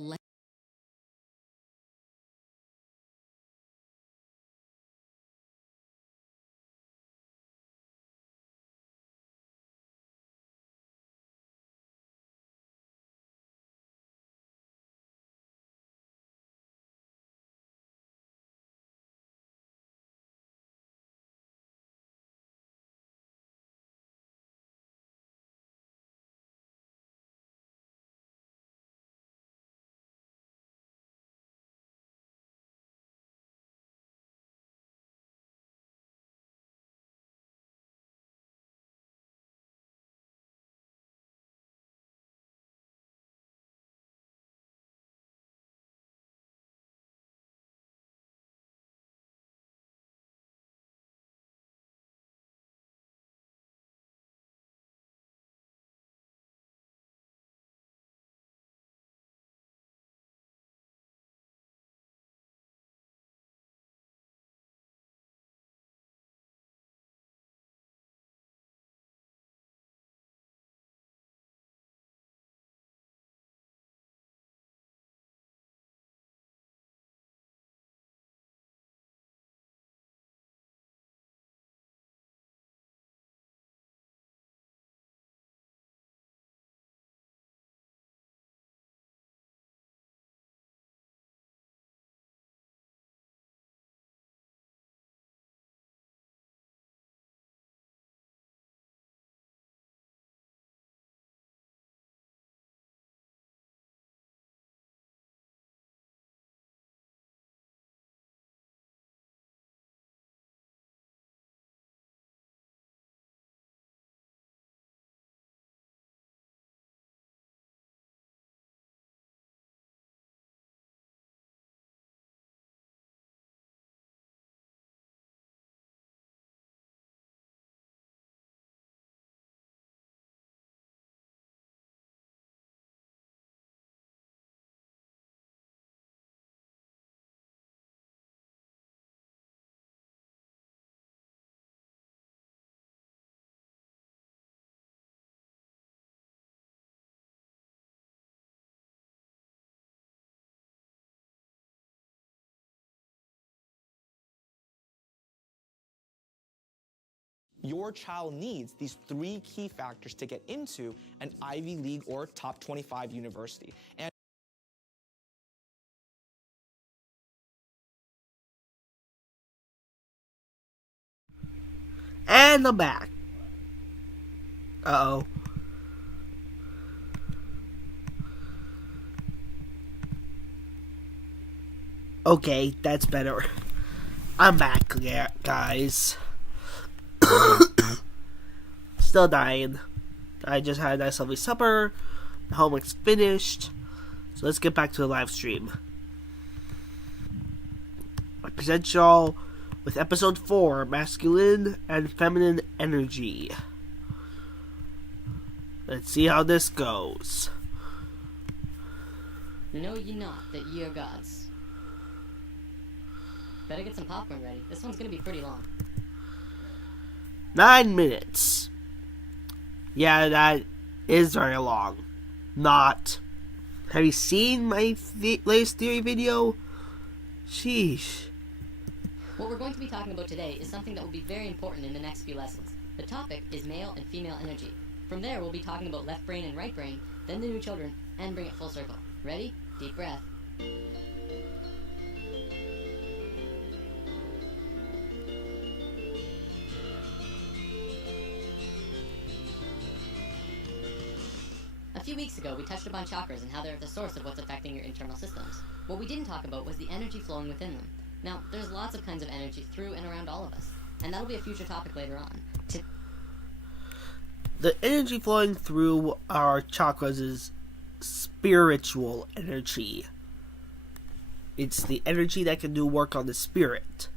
Your child needs these 3 key factors to get into an Ivy League or top 25 university. And I'm back. Uh-oh. Okay, that's better. I'm back, guys. Still dying. I just had a nice lovely supper. The homework's finished. So let's get back to the live stream. I present y'all with episode 4, Masculine and Feminine Energy. Let's see how this goes. know ye not that ye are gods. Better get some popcorn ready. This one's gonna be pretty long. 9 minutes. Yeah, that is very long. Not. Have you seen my latest theory video? Sheesh. What we're going to be talking about today is something that will be very important in the next few lessons. The topic is male and female energy. From there, we'll be talking about left brain and right brain, then the new children, and bring it full circle. Ready? Deep breath. A few weeks ago, we touched upon chakras and how they're the source of what's affecting your internal systems. What we didn't talk about was the energy flowing within them. Now, there's lots of kinds of energy through and around all of us, and that'll be a future topic later on. The energy flowing through our chakras is spiritual energy. It's the energy that can do work on the spirit.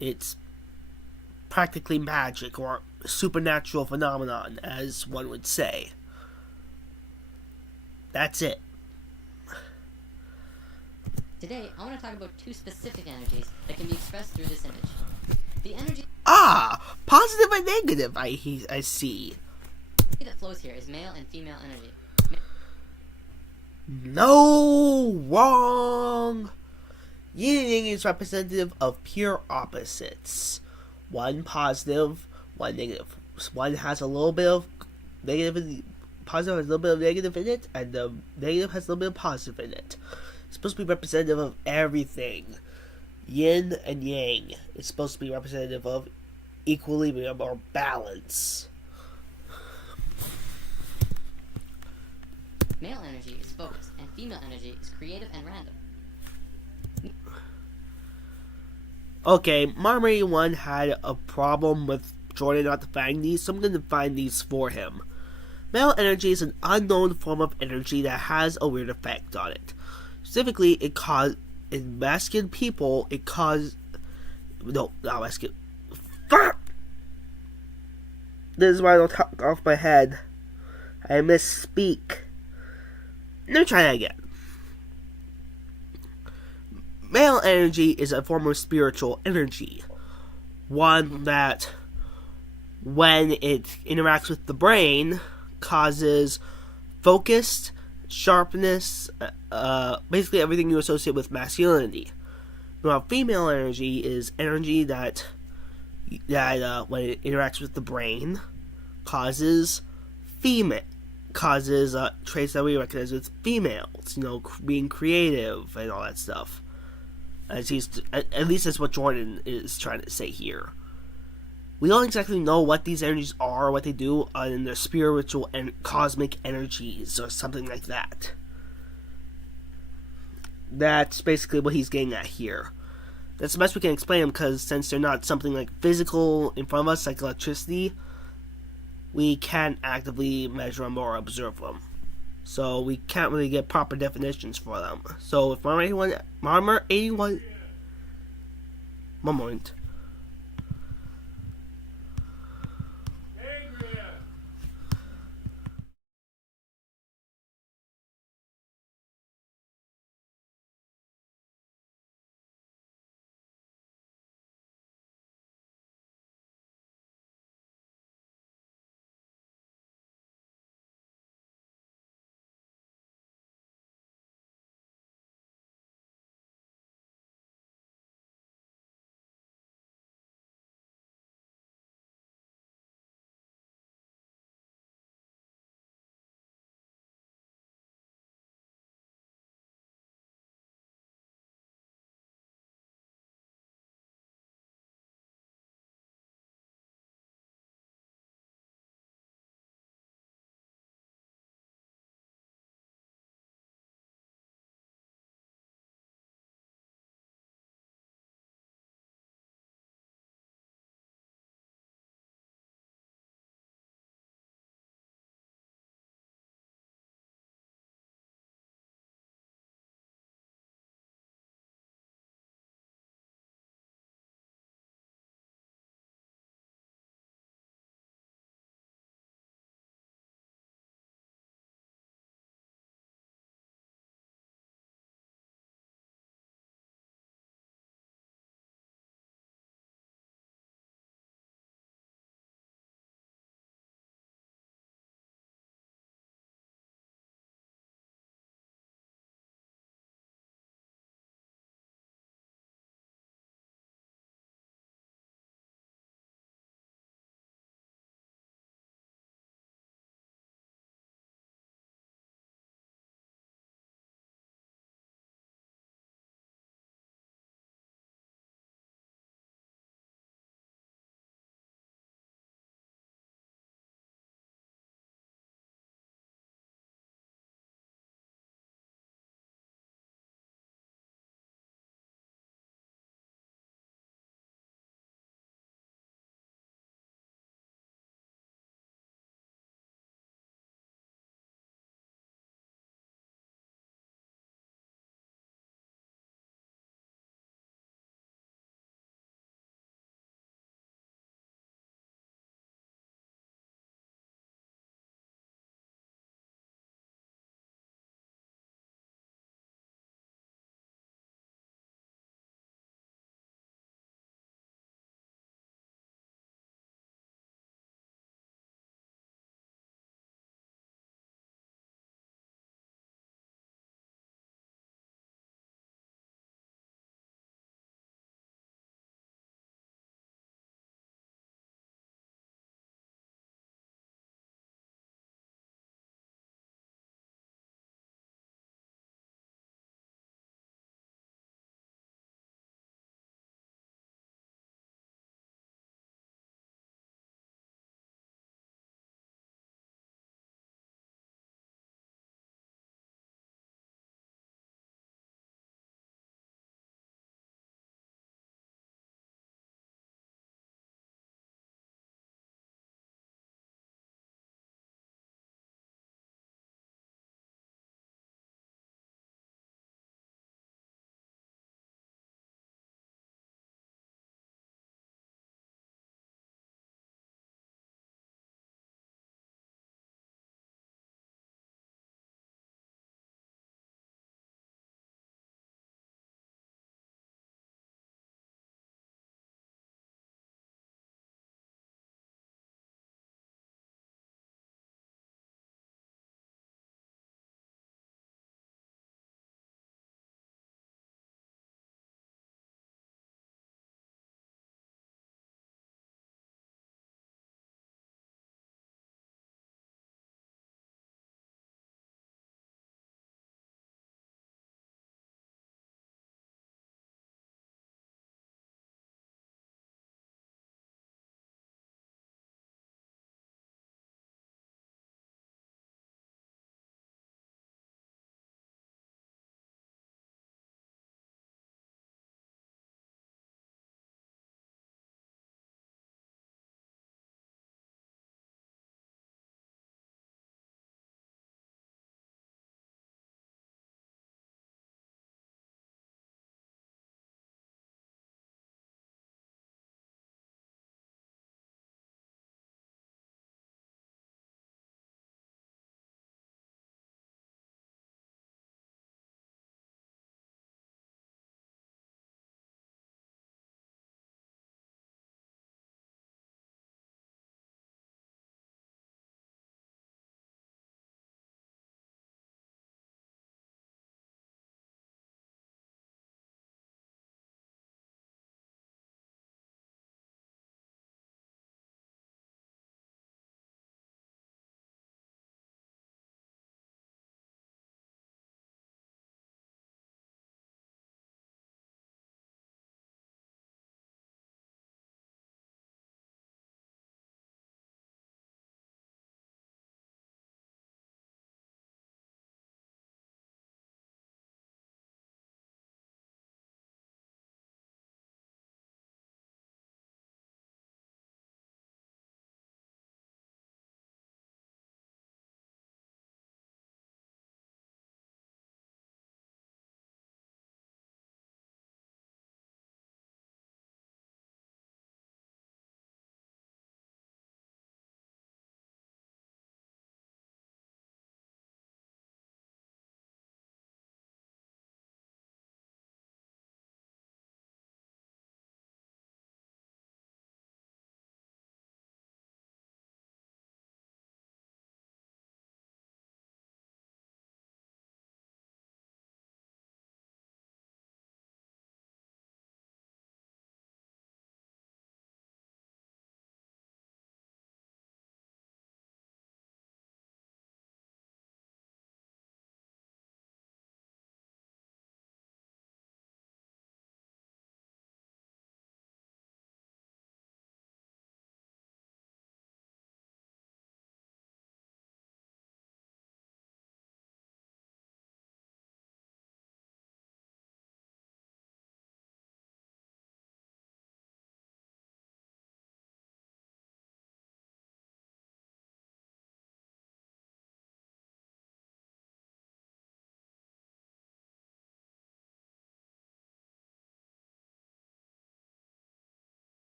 It's practically magic or supernatural phenomenon, as one would say. That's it. Today, I want to talk about two specific energies that can be expressed through this image. The energy Positive and negative, I see. that flows here is male and female energy. No, wrong. Yin and Yang is representative of pure opposites. One positive, one negative. One has a little bit of negative, positive has a little bit of negative in it, and the negative has a little bit of positive in it. It's supposed to be representative of everything. Yin and Yang. It's supposed to be representative of equilibrium or balance. Male energy is focused, and female energy is creative and random. Okay, Marmor 81 had a problem with Jordan not defining these, so I'm going to define these for him. Male energy is an unknown form of energy that has a weird effect on it. Specifically, in masculine people, no, not masculine. Fuck! This is why I don't talk off my head. I misspeak. Let me try that again. Male energy is a form of spiritual energy. One that, when it interacts with the brain, causes focus, sharpness, basically everything you associate with masculinity. Now, female energy is energy that when it interacts with the brain, causes traits that we recognize with females, being creative and all that stuff. At least that's what Jordan is trying to say here. We don't exactly know what these energies are, or what they do, other than their spiritual and cosmic energies, or something like that. That's basically what he's getting at here. That's the best we can explain them, because since they're not something like physical in front of us, like electricity, we can't actively measure them or observe them. So we can't really get proper definitions for them. So if Marmor 81, one moment.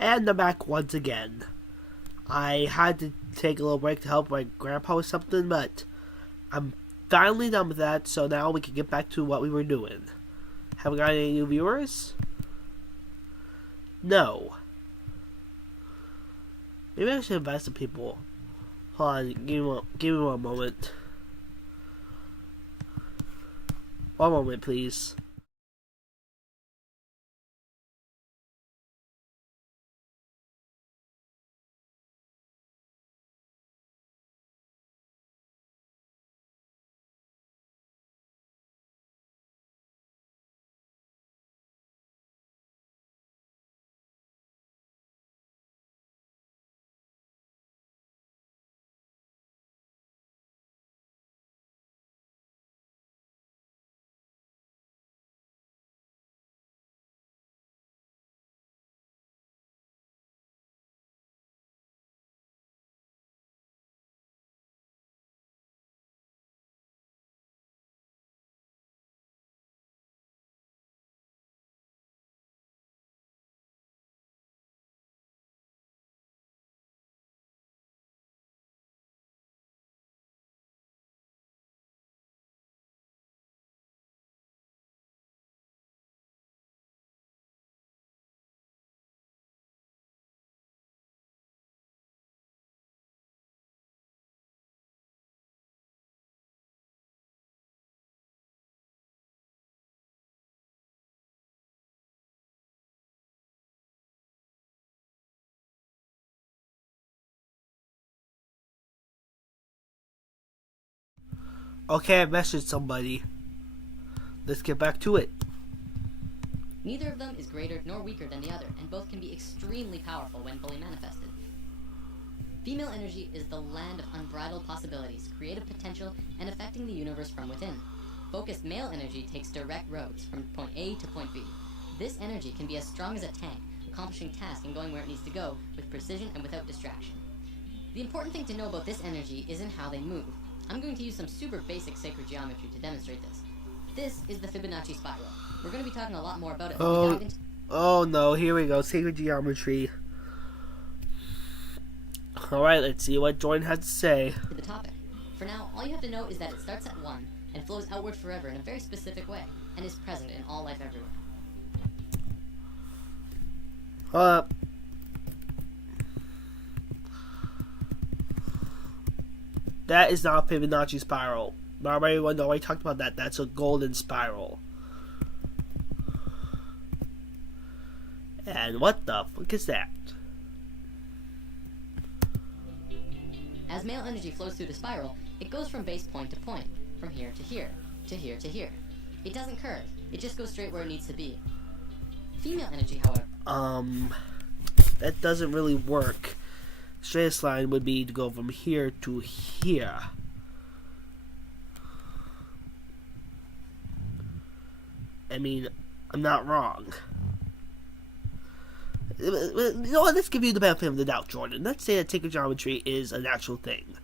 And I'm back once again. I had to take a little break to help my grandpa with something, but I'm finally done with that, so now we can get back to what we were doing. Have we got any new viewers? No. Maybe I should invite some people. Hold on, give me one moment. One moment, please. Okay, I messaged somebody. Let's get back to it. Neither of them is greater nor weaker than the other, and both can be extremely powerful when fully manifested. Female energy is the land of unbridled possibilities, creative potential, and affecting the universe from within. Focused male energy takes direct roads from point A to point B. This energy can be as strong as a tank, accomplishing tasks and going where it needs to go with precision and without distraction. The important thing to know about this energy isn't how they move. I'm going to use some super basic sacred geometry to demonstrate this. This is the Fibonacci spiral. We're going to be talking a lot more about it when we dive into Oh no, here we go, sacred geometry. Alright, let's see what Jordan has to say. the topic. For now, all you have to know is that it starts at 1 and flows outward forever in a very specific way, and is present in all life everywhere. Hold up. That is not a Fibonacci spiral. Not everyone know I talked about that. That's a golden spiral. And what the fuck is that? As male energy flows through the spiral, it goes from base point to point, from here to here, to here to here. It doesn't curve, it just goes straight where it needs to be. Female energy, however, That doesn't really work. Straightest line would be to go from here to here. I mean, I'm not wrong. You know what, let's give you the benefit of the doubt, Jordan. Let's say that sacred geometry is an actual thing.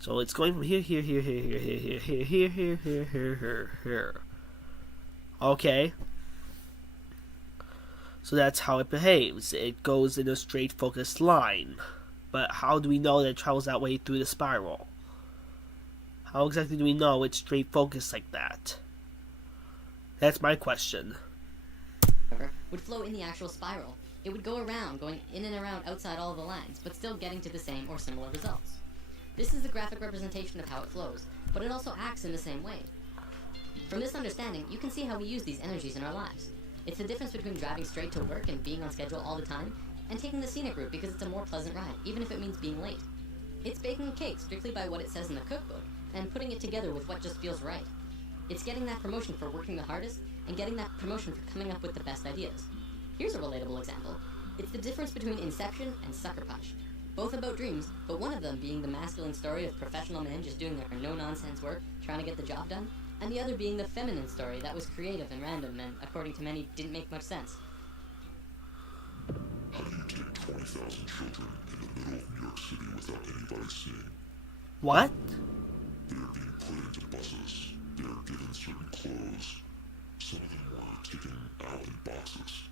So it's going from here, here, here, here, here, here, here, here, here, here, here, here, here, here. Okay. So that's how it behaves. It goes in a straight focused line. But how do we know that it travels that way through the spiral? How exactly do we know it's straight focused like that? That's my question. would flow in the actual spiral. It would go around, going in and around outside all the lines, but still getting to the same or similar results. This is the graphic representation of how it flows, but it also acts in the same way. From this understanding, you can see how we use these energies in our lives. It's the difference between driving straight to work and being on schedule all the time, and taking the scenic route because it's a more pleasant ride, even if it means being late. It's baking a cake strictly by what it says in the cookbook, and putting it together with what just feels right. It's getting that promotion for working the hardest, and getting that promotion for coming up with the best ideas. Here's a relatable example. It's the difference between Inception and Sucker Punch. Both about dreams, but one of them being the masculine story of professional men just doing their no-nonsense work, trying to get the job done, and the other being the feminine story that was creative and random and, according to many, didn't make much sense. How do you take 20,000 children in the middle of New York City without anybody seeing? What? They are being put into buses. They are given certain clothes. Some of them were taken out in boxes.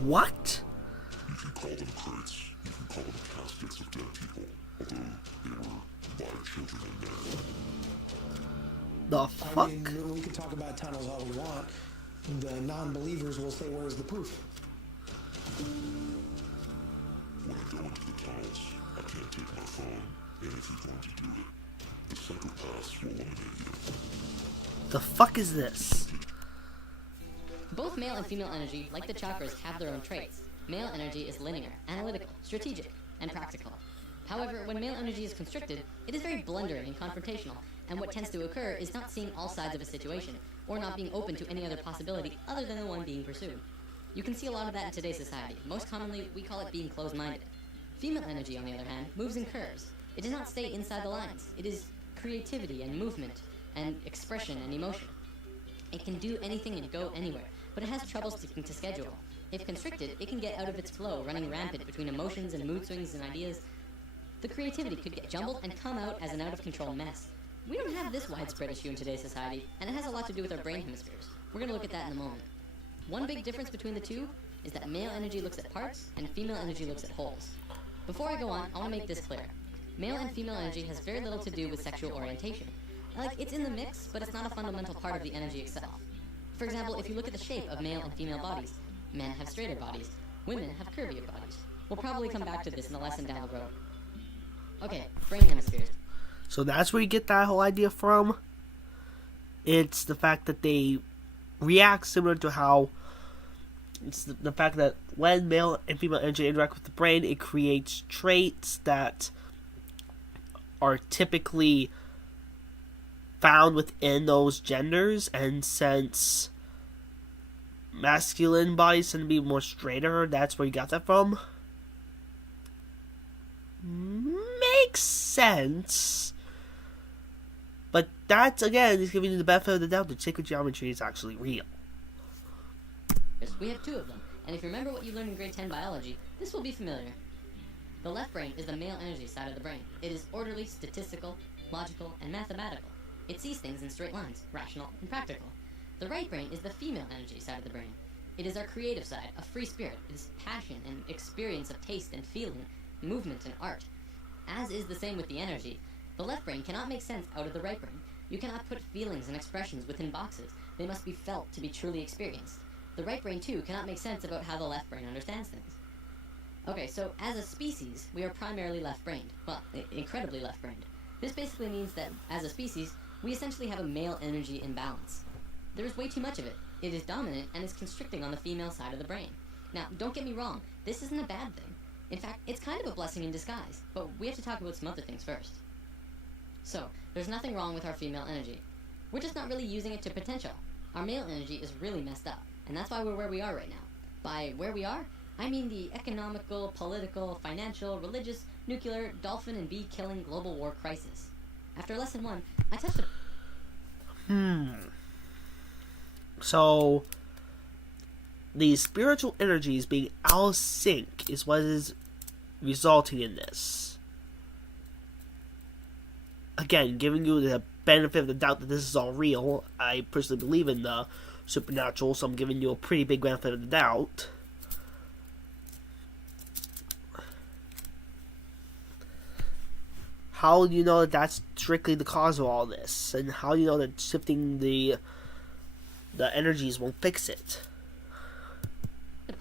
What? can call them crates, you can call them caskets of dead people, although they were by children and men. The I fuck? mean, we can talk about tunnels all we want. The non-believers will say, where's the proof? When I go into the tunnels, I can't take my phone, and if you're going to do it, the psychopaths will eliminate you. The fuck is this? Both male and female energy, like the chakras, have their own traits. Male energy is linear, analytical, strategic, and practical. However, when male energy is constricted, it is very blundering and confrontational, and what tends to occur is not seeing all sides of a situation, or not being open to any other possibility other than the one being pursued. You can see a lot of that in today's society. Most commonly, we call it being closed-minded. Female energy, on the other hand, moves in curves. It does not stay inside the lines. It is creativity and movement, and expression and emotion. It can do anything and go anywhere, but it has trouble sticking to schedule. If constricted, it can get out of its flow, running rampant between emotions and mood swings and ideas. The creativity could get jumbled and come out as an out-of-control mess. We don't have this widespread issue in today's society, and it has a lot to do with our brain hemispheres. We're going to look at that in a moment. One big difference between the two is that male energy looks at parts, and female energy looks at wholes. Before I go on, I want to make this clear. Male and female energy has very little to do with sexual orientation. Like, it's in the mix, but it's not a fundamental part of the energy itself. For example, if you look at the shape of male and female bodies, men have straighter bodies, women have curvier bodies. We'll probably come back to this in a lesson down the road. Okay, brain hemispheres. So that's where you get that whole idea from? It's the fact that they react similar to how... It's the fact that when male and female energy interact with the brain, it creates traits that are typically found within those genders, and since masculine bodies tend to be more straighter, that's where you got that from. Makes sense. But that, again, is giving you the benefit of the doubt that sacred geometry is actually real. We have two of them, and if you remember what you learned in grade 10 biology, this will be familiar. The left brain is the male energy side of the brain. It is orderly, statistical, logical, and mathematical. It sees things in straight lines, rational and practical. The right brain is the female energy side of the brain. It is our creative side, a free spirit. It is passion and experience of taste and feeling, movement and art. As is the same with the energy, the left brain cannot make sense out of the right brain. You cannot put feelings and expressions within boxes. They must be felt to be truly experienced. The right brain, too, cannot make sense about how the left brain understands things. Okay, so as a species, we are primarily left-brained. Well, incredibly left-brained. This basically means that, as a species, we essentially have a male energy imbalance. There is way too much of it. It is dominant and is constricting on the female side of the brain. Now, don't get me wrong, this isn't a bad thing. In fact, it's kind of a blessing in disguise, but we have to talk about some other things first. So, there's nothing wrong with our female energy. We're just not really using it to potential. Our male energy is really messed up, and that's why we're where we are right now. By where we are, I mean the economical, political, financial, religious, nuclear, dolphin and bee killing global war crisis. After lesson 1, I touched So, the spiritual energies being out of sync is what is resulting in this. Again, giving you the benefit of the doubt that this is all real. I personally believe in the supernatural, so I'm giving you a pretty big benefit of the doubt. How do you know that that's strictly the cause of all this? And how do you know that shifting the energies won't fix it?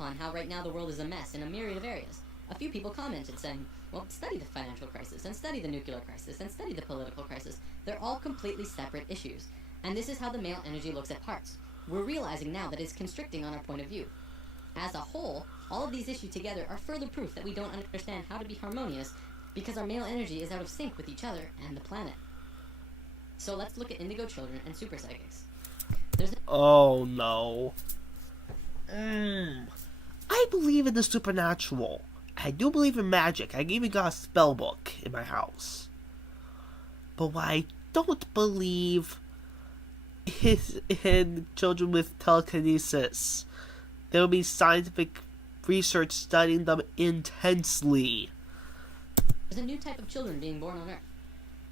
upon how right now the world is a mess in a myriad of areas. A few people commented saying, well, study the financial crisis, and study the nuclear crisis, and study the political crisis. They're all completely separate issues. And this is how the male energy looks at parts. We're realizing now that it's constricting on our point of view. As a whole, all of these issues together are further proof that we don't understand how to be harmonious because our male energy is out of sync with each other and the planet. So let's look at indigo children and super psychics. Oh no. I believe in the supernatural. I do believe in magic. I even got a spell book in my house. But what I don't believe is in children with telekinesis. There will be scientific research studying them intensely. There's a new type of children being born on Earth.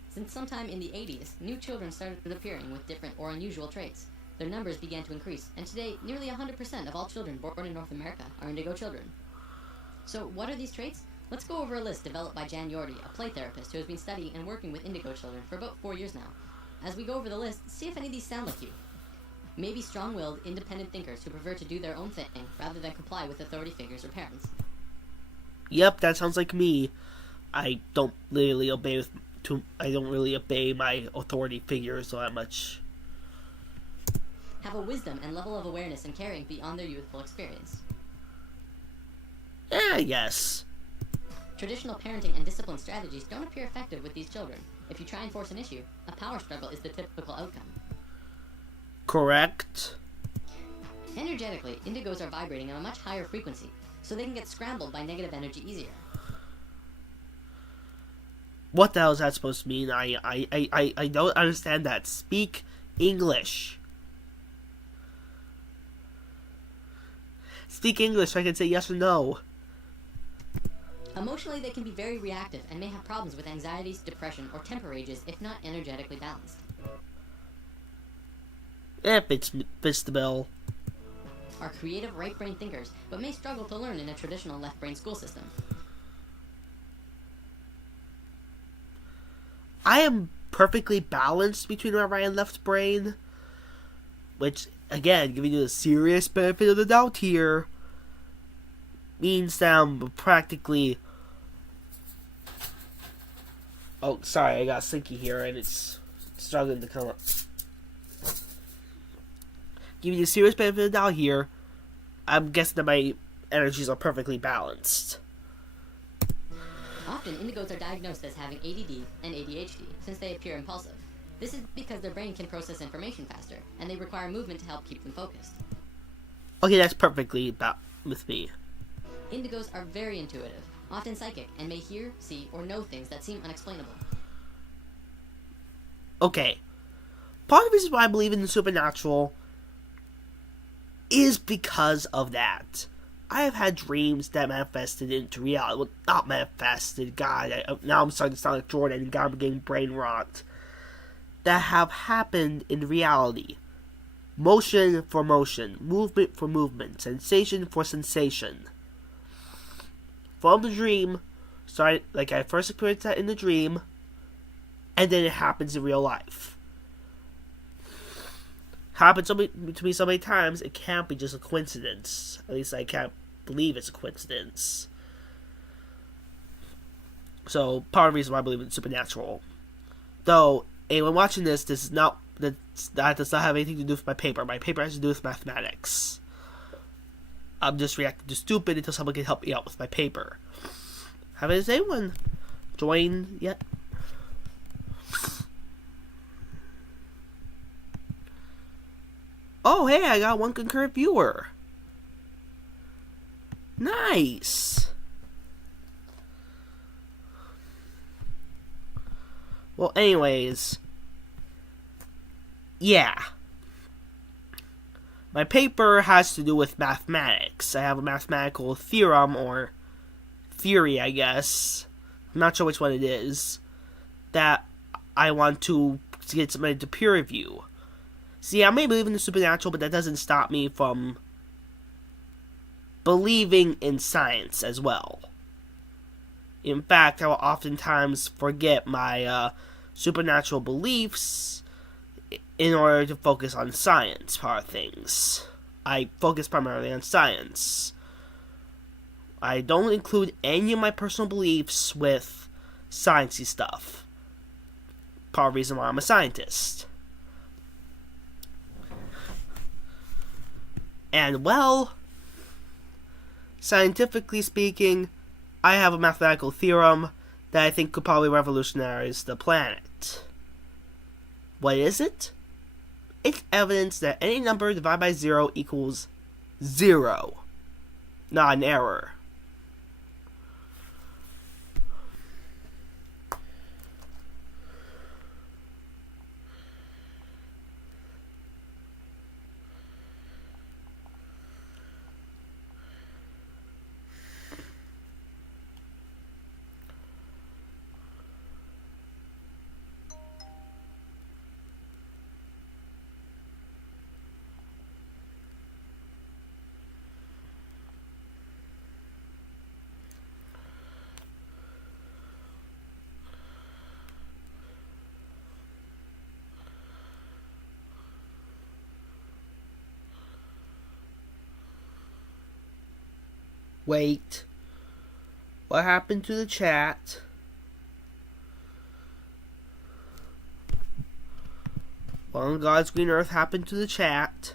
Since sometime in the 80s, new children started appearing with different or unusual traits. Their numbers began to increase, and today, nearly 100% of all children born in North America are indigo children. So, what are these traits? Let's go over a list developed by Jan Yordi, a play therapist who has been studying and working with indigo children for about 4 years now. As we go over the list, see if any of these sound like you. Maybe strong-willed, independent thinkers who prefer to do their own thing rather than comply with authority figures or parents. Yep, that sounds like me. I don't really obey my authority figures all that much. Have a wisdom and level of awareness and caring beyond their youthful experience. Yeah, I guess. Traditional parenting and discipline strategies don't appear effective with these children. If you try and force an issue, a power struggle is the typical outcome. Correct. Energetically, indigos are vibrating on a much higher frequency, so they can get scrambled by negative energy easier. What the hell is that supposed to mean? I don't understand that. Speak English. Speak English so I can say yes or no. Emotionally, they can be very reactive and may have problems with anxieties, depression, or temper rages if not energetically balanced. Fits the bill. Are creative right-brain thinkers, but may struggle to learn in a traditional left-brain school system. I am perfectly balanced between my right and left brain, which, again, giving you the serious benefit of the doubt here, means that I'm practically... Oh, sorry, I got Slinky here, and it's struggling to come up. Giving you the serious benefit of the doubt here, I'm guessing that my energies are perfectly balanced. Often, indigos are diagnosed as having ADD and ADHD, since they appear impulsive. This is because their brain can process information faster, and they require movement to help keep them focused. Okay, that's perfectly with me. Indigos are very intuitive, often psychic, and may hear, see, or know things that seem unexplainable. Okay. Part of the reason why I believe in the supernatural is because of that. I have had dreams that manifested into reality. Well, not manifested, God. Now I'm starting to sound like Jordan, and God, I'm getting brain rot. That have happened in reality. Motion for motion, movement for movement, sensation for sensation. From the dream, started like I first experienced that in the dream, and then it happens in real life. Happens to me so many times, it can't be just a coincidence. At least I can't believe it's a coincidence. So, part of the reason why I believe in supernatural. Though, anyone watching this is not... That does not have anything to do with my paper. My paper has to do with mathematics. I'm just reacting to stupid until someone can help me out with my paper. Has anyone joined yet? Oh, hey, I got one concurrent viewer. Nice. Well, anyways. Yeah. My paper has to do with mathematics. I have a mathematical theorem, or theory, I guess. I'm not sure which one it is. That I want to get somebody to peer review. See, I may believe in the supernatural, but that doesn't stop me from believing in science as well. In fact, I will oftentimes forget my supernatural beliefs in order to focus on science part of things. I focus primarily on science. I don't include any of my personal beliefs with sciencey stuff. Part of the reason why I'm a scientist. And, well, scientifically speaking, I have a mathematical theorem that I think could probably revolutionize the planet. What is it? It's evidence that any number divided by 0 equals 0. Not an error. Wait. What happened to the chat? What on God's green earth happened to the chat?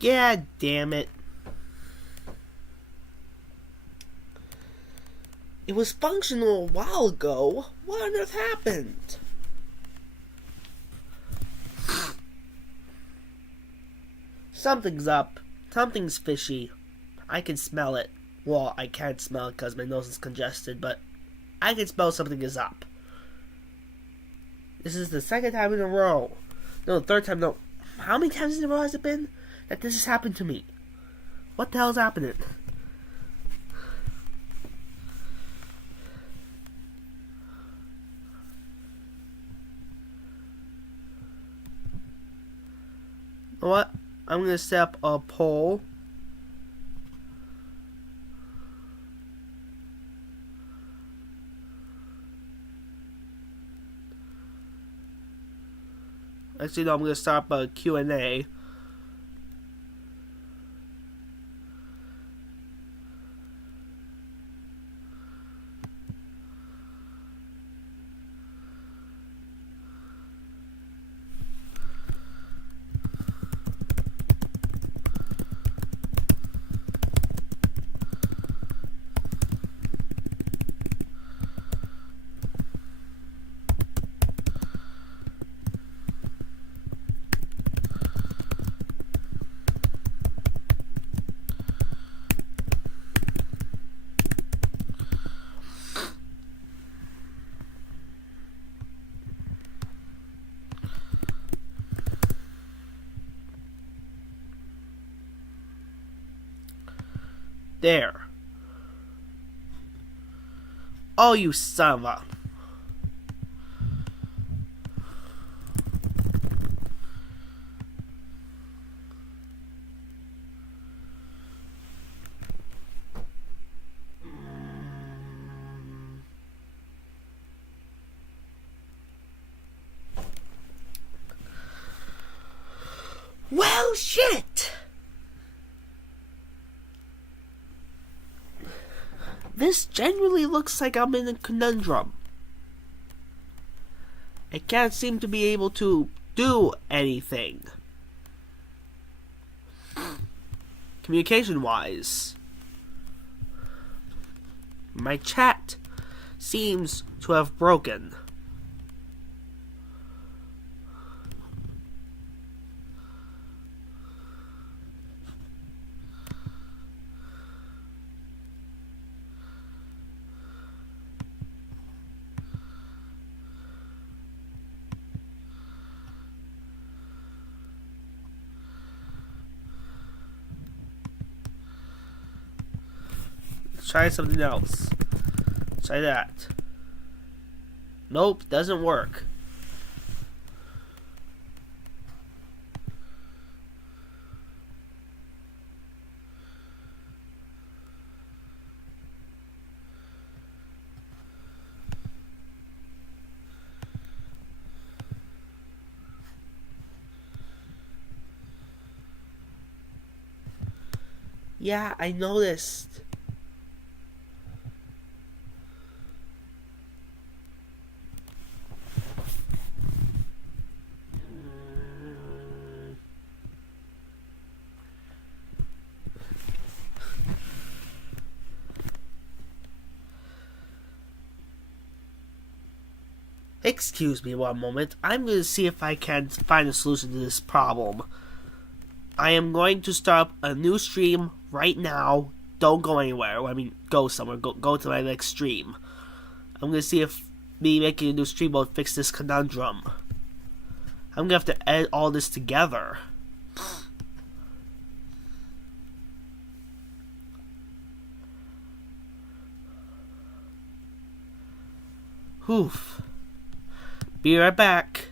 Yeah, damn it. It was functional a while ago. What on earth happened? Something's up. Something's fishy. I can smell it. Well, I can't smell it because my nose is congested, but I can smell something is up. This is the second time in a row. No, the third time, no. How many times in a row has it been that this has happened to me? What the hell's happening? You know what? I'm going to set up a poll. Actually, no, I'm going to start up a Q&A. There. Oh, you son of a... Well, shit! This genuinely looks like I'm in a conundrum. I can't seem to be able to do anything. Communication-wise. My chat seems to have broken. Try something else. Try that. Nope, doesn't work. Yeah, I noticed. Excuse me one moment. I'm going to see if I can find a solution to this problem. I am going to start a new stream right now. Don't go anywhere. I mean, go somewhere. Go to my next stream. I'm going to see if me making a new stream will fix this conundrum. I'm going to have to edit all this together. Oof. Be right back.